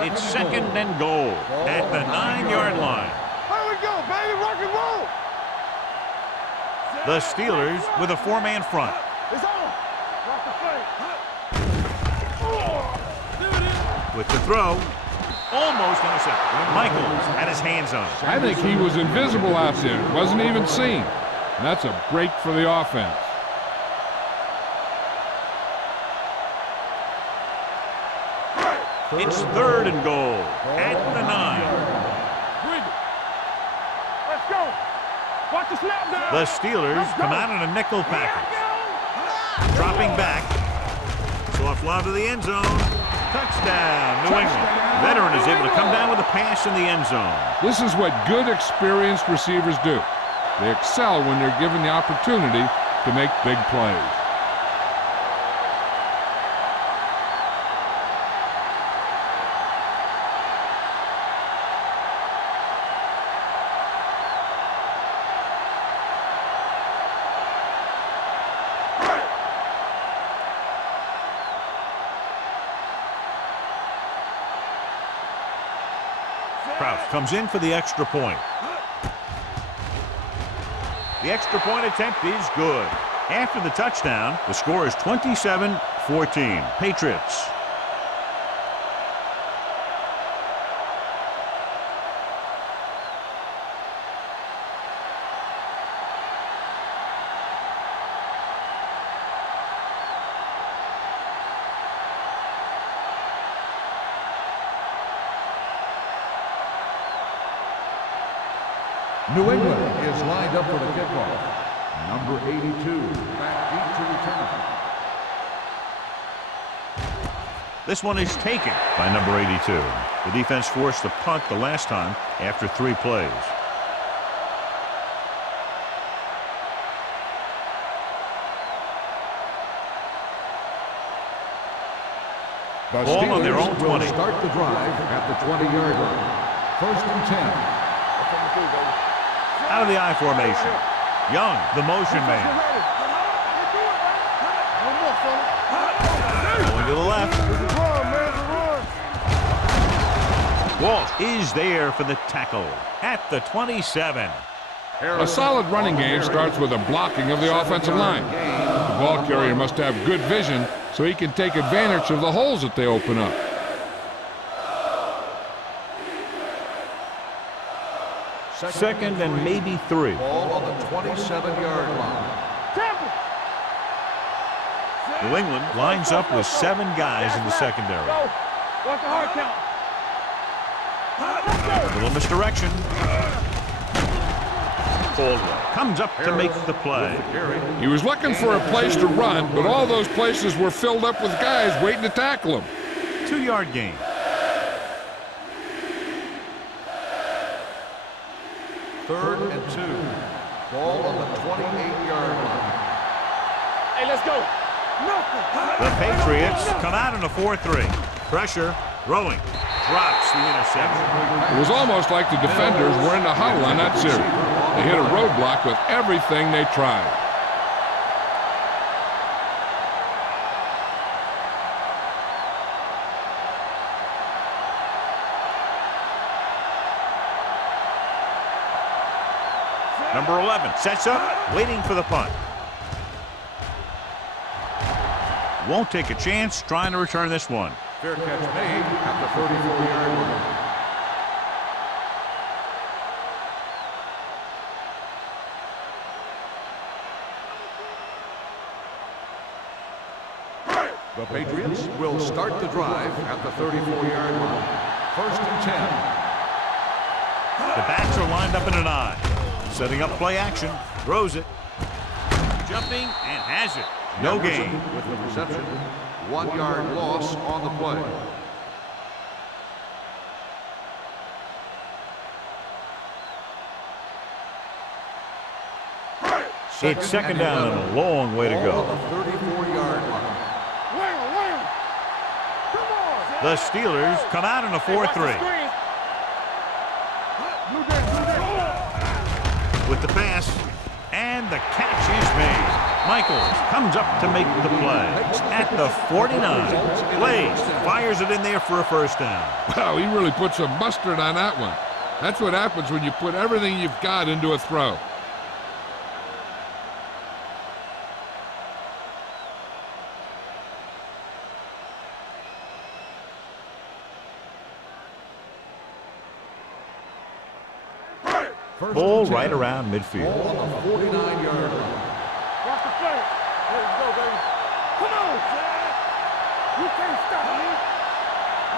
It's second and goal at the 9-yard line. Here we go, baby. Rock and roll. The Steelers with a 4-man front. It's on. Rock the play. With the throw, almost intercepted. Michaels had his hands on it. I think he was invisible out there. Wasn't even seen. And that's a break for the offense. It's third and goal at the 9. Let's go. Watch the snap down. The Steelers come out in a nickel package. Dropping back. Soft lob to the end zone. Touchdown, New England. Veteran is able to come down with a pass in the end zone. This is what good, experienced receivers do. They excel when they're given the opportunity to make big plays. Kraus comes in for the extra point. The extra point attempt is good. After the touchdown, the score is 27-14. Patriots. New England is lined up for the kickoff. Number 82, back deep to return. This one is taken by number 82. The defense forced the punt the last time after 3 plays. The Ball on their own Steelers will 20. start the drive at the 20-yard line. First and 10. Out of the I formation. Young, the motion man. Going to the left. Walt is there for the tackle at the 27. A solid running game starts with a blocking of the offensive line. The ball carrier must have good vision so he can take advantage of the holes that they open up. Second and maybe 3. Ball on the 27-yard line. New England lines up with 7 guys in the secondary. Watch the hard count. A little misdirection. Caldwell comes up to make the play. He was looking for a place to run, but all those places were filled up with guys waiting to tackle him. 2-yard gain. Third and 2. Ball on the 28-yard line. Hey, let's go. The Patriots come out in a 4-3. Pressure, throwing, drops the interception. It was almost like the defenders were in the huddle on that series. They hit a roadblock with everything they tried. Number 11 sets up, waiting for the punt. Won't take a chance trying to return this one. Fair catch made at the 34-yard line. The Patriots will start the drive at the 34-yard line. First and 10. The backs are lined up in an I. Setting up play action, throws it. Jumping and has it. No gain. With the reception, 1-yard loss on the play. It's second down and a long way to go. The 34-yard line. The Steelers come out in a 4-3. With the pass, and the catch is made. Michaels comes up to make the play at the 49. Plays, fires it in there for a first down. Wow, he really put some mustard on that one. That's what happens when you put everything you've got into a throw. Ball right around midfield. Ball on the 49-yard line. Watch the play. There you go, baby. Come on, Chad. You can't stop me.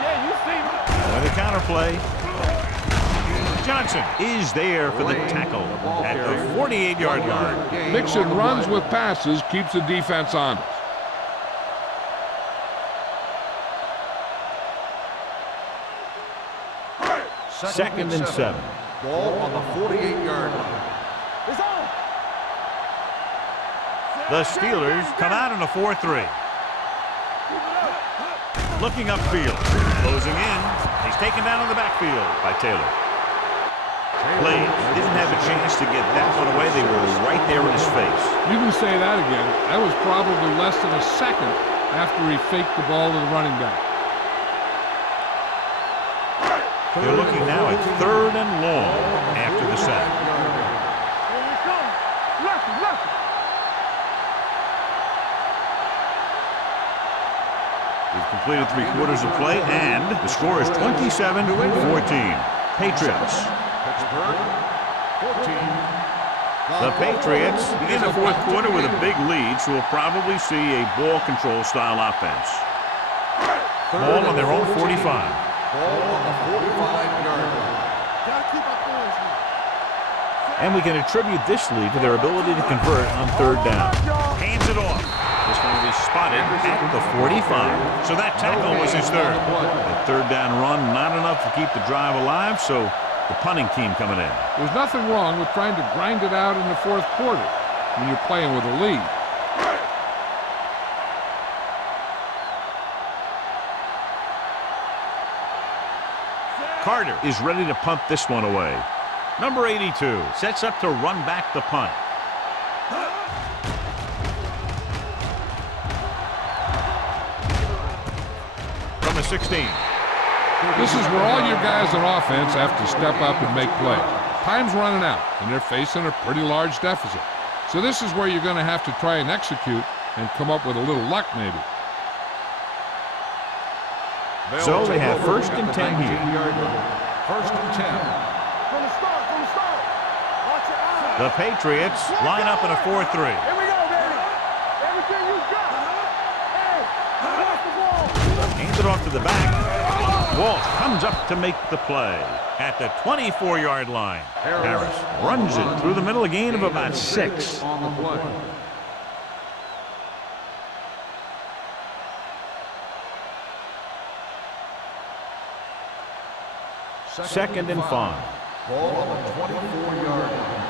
Yeah, you see me. With a counterplay. Johnson is there for the tackle at the 48-yard line. Mixing runs with passes keeps the defense honest. Second and 7. Ball on the 48-yard line. It's on. The Steelers come out in a 4-3. Looking upfield. Closing in. He's taken down in the backfield by Taylor. Plays. Didn't have a chance to get that one away. They were right there in his face. You can say that again. That was probably less than a second after he faked the ball to the running back. They're looking now at 3rd and long after the sack. Here we come. Lucky. We've completed 3/4 of play, and the score is 27-14. Patriots. Pittsburgh, 14. The Patriots begin the 4th quarter with a big lead, so we'll probably see a ball control style offense. Ball on their own 45. Ball on the 45-yard line. Gotta keep our points here. And we can attribute this lead to their ability to convert on 3rd down. Hands it off. This one will be is spotted at the 45. So that tackle was his third. The third down run, not enough to keep the drive alive, so the punting team coming in. There's nothing wrong with trying to grind it out in the fourth quarter when you're playing with a lead. Carter is ready to punt this one away. Number 82 sets up to run back the punt. From the 16. This is where all your guys on offense have to step up and make plays. Time's running out, and they're facing a pretty large deficit. So this is where you're going to have to try and execute and come up with a little luck maybe. So they have first and 10 here. First and 10. From the start, from the start. Watch your eyes. The Patriots line up in a 4-3. Here we go, baby. Everything you got. Hey, pass the ball. Hands it off to the back. Walsh comes up to make the play at the 24-yard line. Harris runs it through the middle, a gain of about 6. On the play. Second and 5. Ball on the 24-yard line.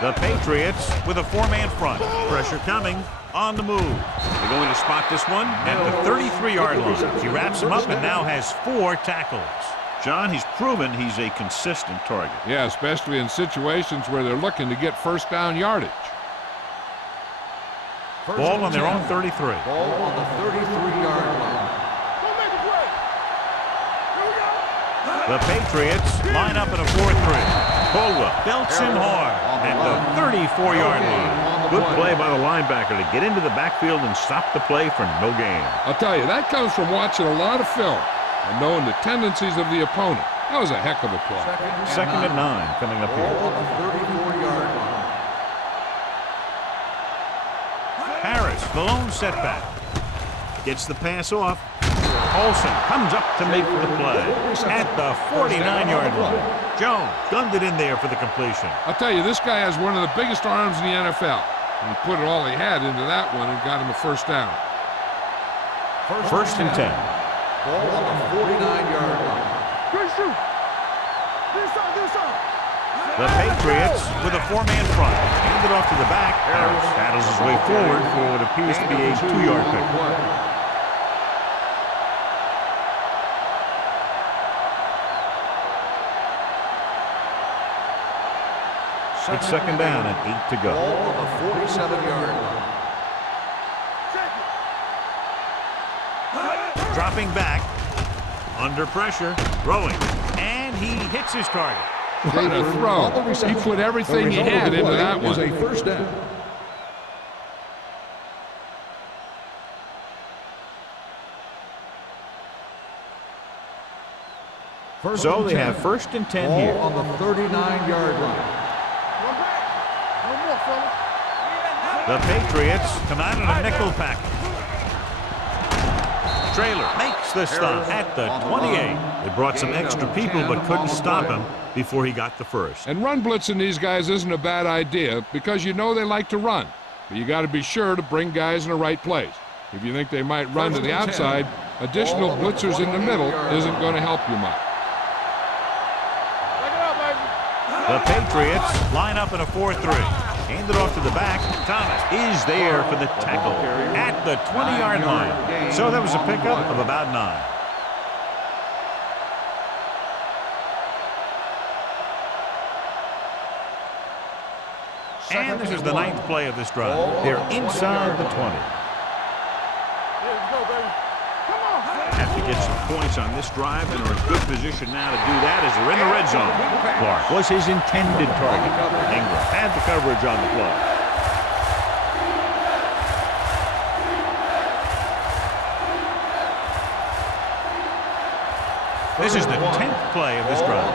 The Patriots with a 4-man front. Pressure coming on the move. They're going to spot this one at the 33-yard line. He wraps him up and now has 4 tackles. John, he's proven he's a consistent target. Yeah, especially in situations where they're looking to get first down yardage. Ball on their own 33. Ball on the 33-yard line. Don't make a play. Here we go. The Patriots line up in a 4-3. Caldwell belts him hard at the 34-yard line. Good play by the linebacker to get into the backfield and stop the play for no gain. I'll tell you, that comes from watching a lot of film and knowing the tendencies of the opponent. That was a heck of a play. Second and 9 coming up here. Ball on the 34-yard line. Harris, the lone setback. Gets the pass off. Olsen comes up to make the play at the 49-yard line. Jones gunned it in there for the completion. I'll tell you, this guy has one of the biggest arms in the NFL. And he put it all he had into that one and got him a first down. First and 10. Ball on the 49-yard line. Good shoot. This side. The Patriots with a 4-man front. Hand it off to the back. Harris battles his way forward for what appears to be a 2-yard pick. It's second down and 8 to go. Ball on the 47-yard line. Dropping back, under pressure, throwing, and he hits his target. What a throw. He put everything he had into that one. A first down. So they have first and 10 Ball here. on the 39-yard line. Run back. No more, fella. The Patriots come out in a nickel package. Trailer makes the stop at the 28. They brought some extra people but couldn't stop him before he got the first. And run blitzing these guys isn't a bad idea because you know they like to run. But you got to be sure to bring guys in the right place. If you think they might run to the outside, additional blitzers in the middle isn't going to help you much. The Patriots line up in a 4-3. Hand it off to the back. Thomas is there for the tackle at the 20-yard line. So that was a pickup of about 9. And this is the 9th play of this drive. They're inside the 20. Let's go, baby. Come on. Have to get some points on this drive and are in good position now to do that as they're in the red zone. Clark was his intended target. Ingram had the coverage on the play. This is the 10th play of this drive.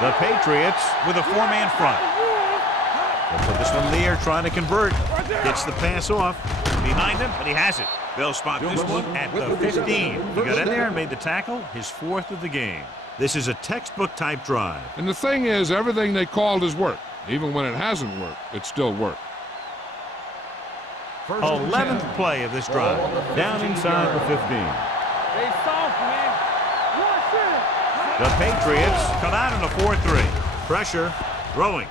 The Patriots with a 4-man front. They'll put this one in the air trying to convert. Gets the pass off. Behind him, but he has it. They'll spot this one at the 15. He got in there and made the tackle, his 4th of the game. This is a textbook type drive. And the thing is, everything they called has worked. Even when it hasn't worked, it still worked. 11th play of this drive. Down inside the 15. They soft, man. Watch it. The Patriots come out in a 4-3. Pressure, throwing.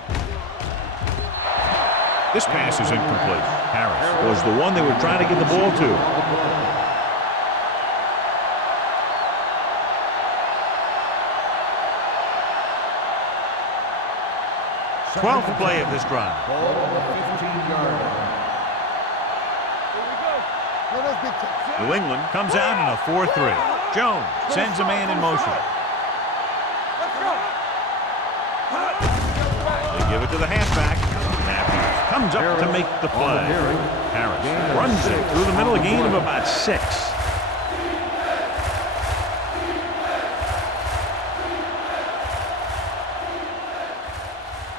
This pass is incomplete. Harris was the one they were trying to get the ball to. Twelfth play of this drive. Ball on the 15-yard line. Here we go. No, that's big time. New England comes out in a 4-3. Jones sends a man in motion. Let's go. They give it to the halfback. Matthews comes up to make the play. Harris runs it through the middle, a gain of about 6.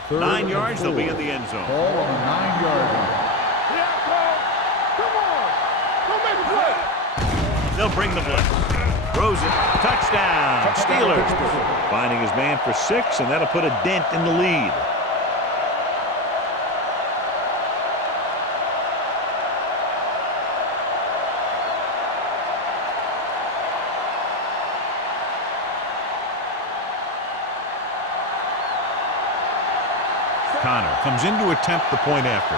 Third 9 and yards, they'll be 4. in the end zone. Ball on the 9-yard line. Yeah, Paul. Come on. Don't make a play. They'll bring the blitz. Throws it. Touchdown. Steelers. Finding his man for 6, and that'll put a dent in the lead. Connor comes in to attempt the point after.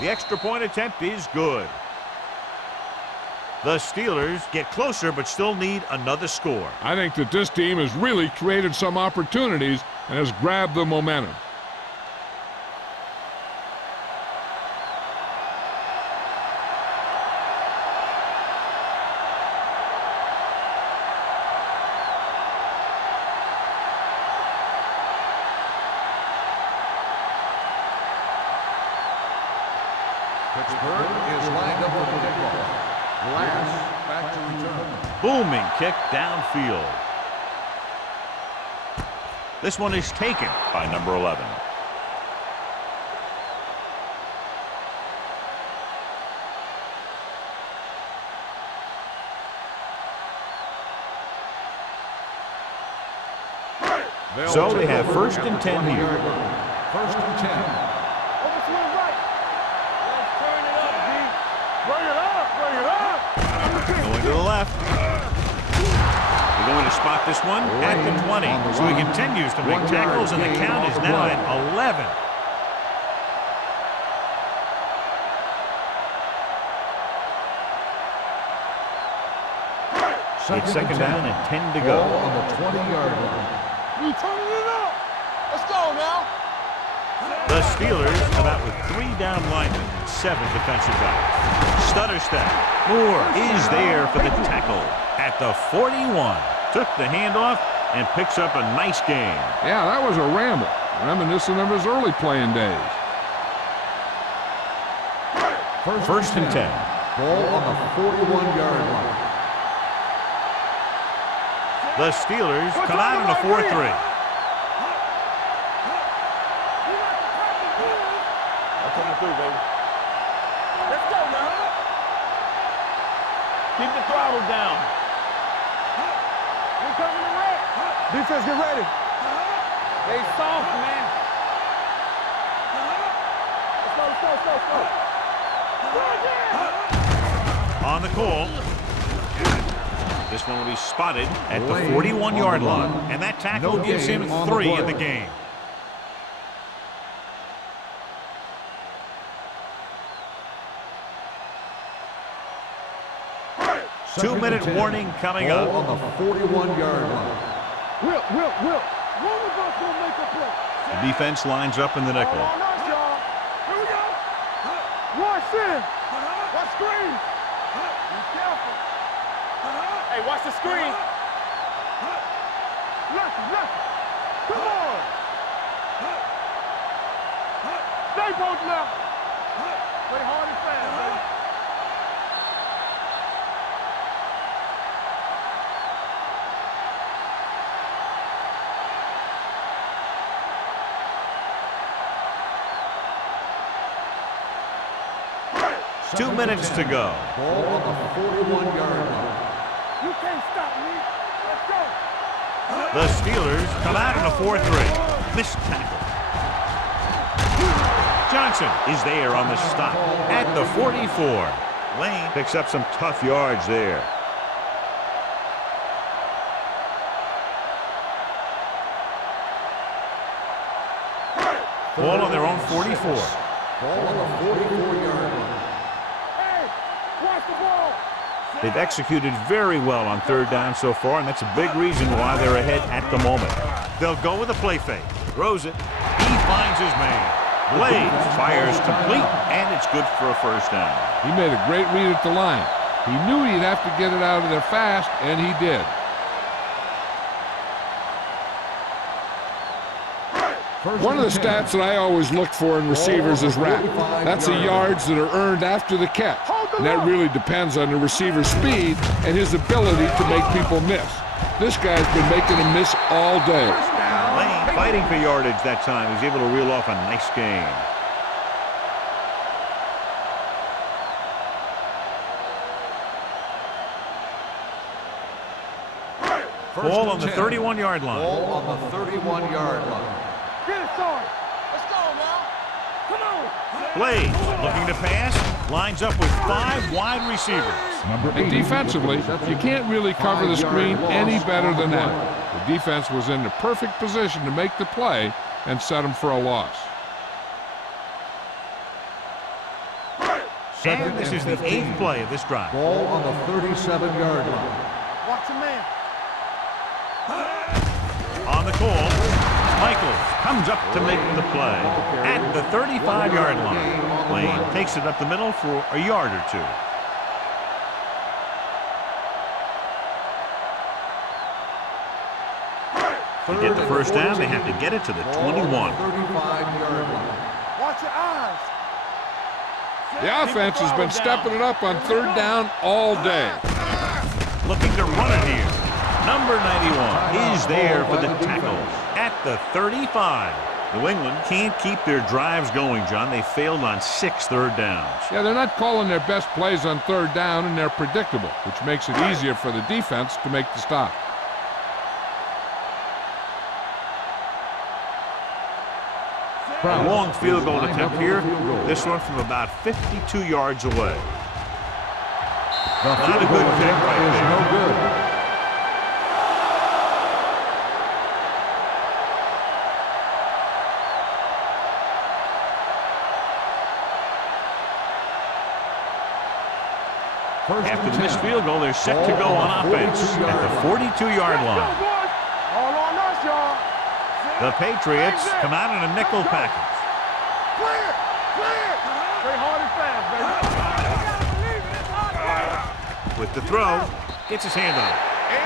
The extra point attempt is good. The Steelers get closer but still need another score. I think that this team has really created some opportunities and has grabbed the momentum. Pittsburgh is lined up for the kickoff. Last back to return. Booming kick downfield. This one is taken by number 11. So they have 1st and 10 here. 1st and 10. Over to the right. Let's turn it up, D. Bring it up. Bring it up. Going to the left. They're going to spot this one at the 20. So he continues to make tackles, and the count is now at 11. It's 2nd down and 10 to go. Ball on the 20-yard line. We turning it up. Let's go now. The Steelers come out with 3 down linemen and 7 defensive backs. Stutter step. Moore is there for the tackle at the 41. Took the handoff and picks up a nice gain. Yeah, that was a ramble, reminiscent of his early playing days. 1st and 10. Ball on the 41-yard line. The Steelers come out in a 4-3. Let's go now. Keep the throttle down. We're coming to red. Defense, get ready. They soft, man. Let's go. On the call. This one will be spotted at the 41-yard line. And that tackle gives him 3 in the game. Two-minute warning coming Ball up. on the 41-yard line. Will. One of us will make a play. The defense lines up in the nickel. Hold on, y'all. Here we go. Watch this. Watch screen. Be careful. Hey, watch the screen. Left. Come on. Stay both left. Play hard and fast, baby. 2 minutes to go. Ball on the 41-yard line. You can't stop me. Let's go. The Steelers come out in a 4-3. Missed tackle. Johnson is there on the stop at the 44. Lane picks up some tough yards there. Ball on their own 44. Ball on the 44-yard line. Hey, watch the ball. They've executed very well on third down so far, and that's a big reason why they're ahead at the moment. They'll go with a play fake. Throws it. He finds his man. Blades fires complete, and it's good for a first down. He made a great read at the line. He knew he'd have to get it out of there fast, and he did. One of the stats that I always look for in receivers is RAP. That's the yards that are earned after the catch. And that really depends on the receiver's speed and his ability to make people miss. This guy's been making them miss all day. Lane fighting for yardage that time. He's able to reel off a nice gain. Ball on the 31-yard line. Ball on the 31-yard line. Get it, Sarge. Let's go now. Come on. Blades looking to pass. Lines up with 5 wide receivers. And defensively, you can't really cover the screen any better than that. The defense was in the perfect position to make the play and set them for a loss. And this is the 8th play of this drive. Ball on the 37-yard line. Watch a man. On the call, Michaels comes up to make the play at the 35-yard line. Lane takes it up the middle for a yard or two. To get the first down, they have to get it to the 21. 35-yard line. Watch your eyes. The offense has been stepping it up on third down all day. Looking to run it here. Number 91 is there for the tackle at the 35. New England can't keep their drives going, John. They failed on 6 third downs. Yeah, they're not calling their best plays on third down, and they're predictable, which makes it easier for the defense to make the stop. A long field goal attempt here. This one from about 52 yards away. Not a good pick right there. No good. After the missed field goal, they're set to go on offense at the 42-yard line. All on us, y'all. The Patriots come out in a nickel package. Clear. Clear. Play hard and fast, baby. With the throw, gets his hand on it.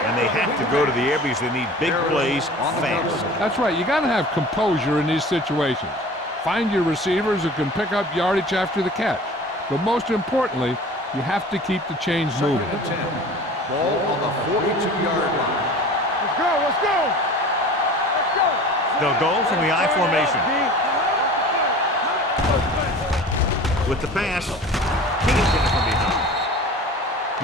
And they have to go to the air because they need big plays fast. That's right. You got to have composure in these situations. Find your receivers who can pick up yardage after the catch. But most importantly, you have to keep the chains moving. Second and 10. Ball on the 42-yard line. Let's go. Let's go. Let's go. They'll go from the I formation. With the pass, can't get it from behind.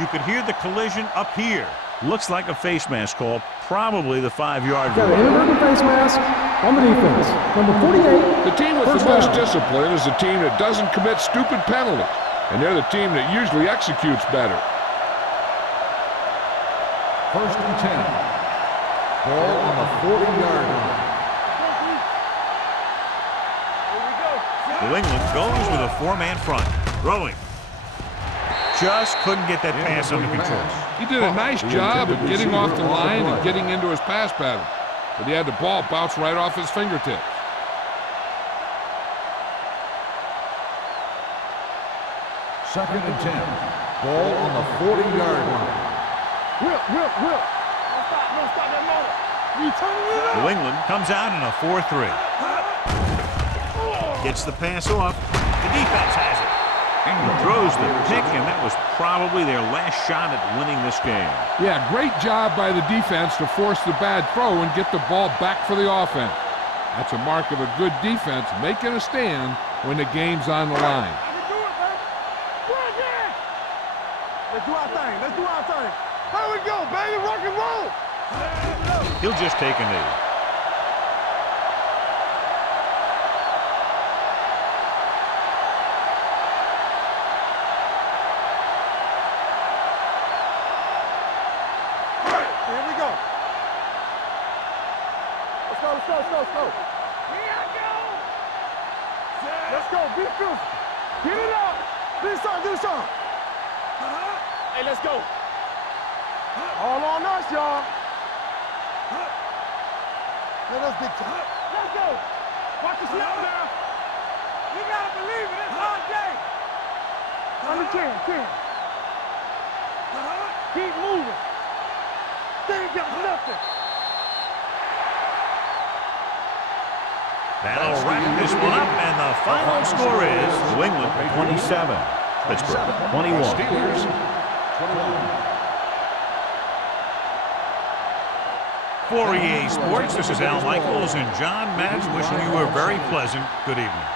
You could hear the collision up here. Looks like a face mask call, probably the 5-yard Got an line. inadvertent face mask on the defense. Number 48. The team with First the most down. discipline is the team that doesn't commit stupid penalties. And they're the team that usually executes better. First and 10. Ball on the 40-yard line. New England goes with a 4-man front. Throwing. Just couldn't get that pass under control. He did a nice job of getting off the line and getting into his pass pattern. But he had the ball bounce right off his fingertips. Second and 10. Ball on the 40-yard line. Whip. Don't stop that motor. You turning it up. New England comes out in a 4-3. Gets the pass off. The defense has it. And throws the pick, and that was probably their last shot at winning this game. Yeah, great job by the defense to force the bad throw and get the ball back for the offense. That's a mark of a good defense making a stand when the game's on the line. I can do it, baby. He'll just take a knee. Here we go. Let's go. Here I go. Let's go. Be physical. Get it up. Do something. Hey, let's go. All on us, y'all. Let us big time. Let's go. Watch the snap now. You gotta believe it. It's hard game. Under 10. Keep moving. They ain't got nothing. That'll wrap this one up, and the final score is New England 27, Pittsburgh 21. Steelers 21. For EA Sports, this is Al Michaels and John Madden wishing you a very pleasant good evening.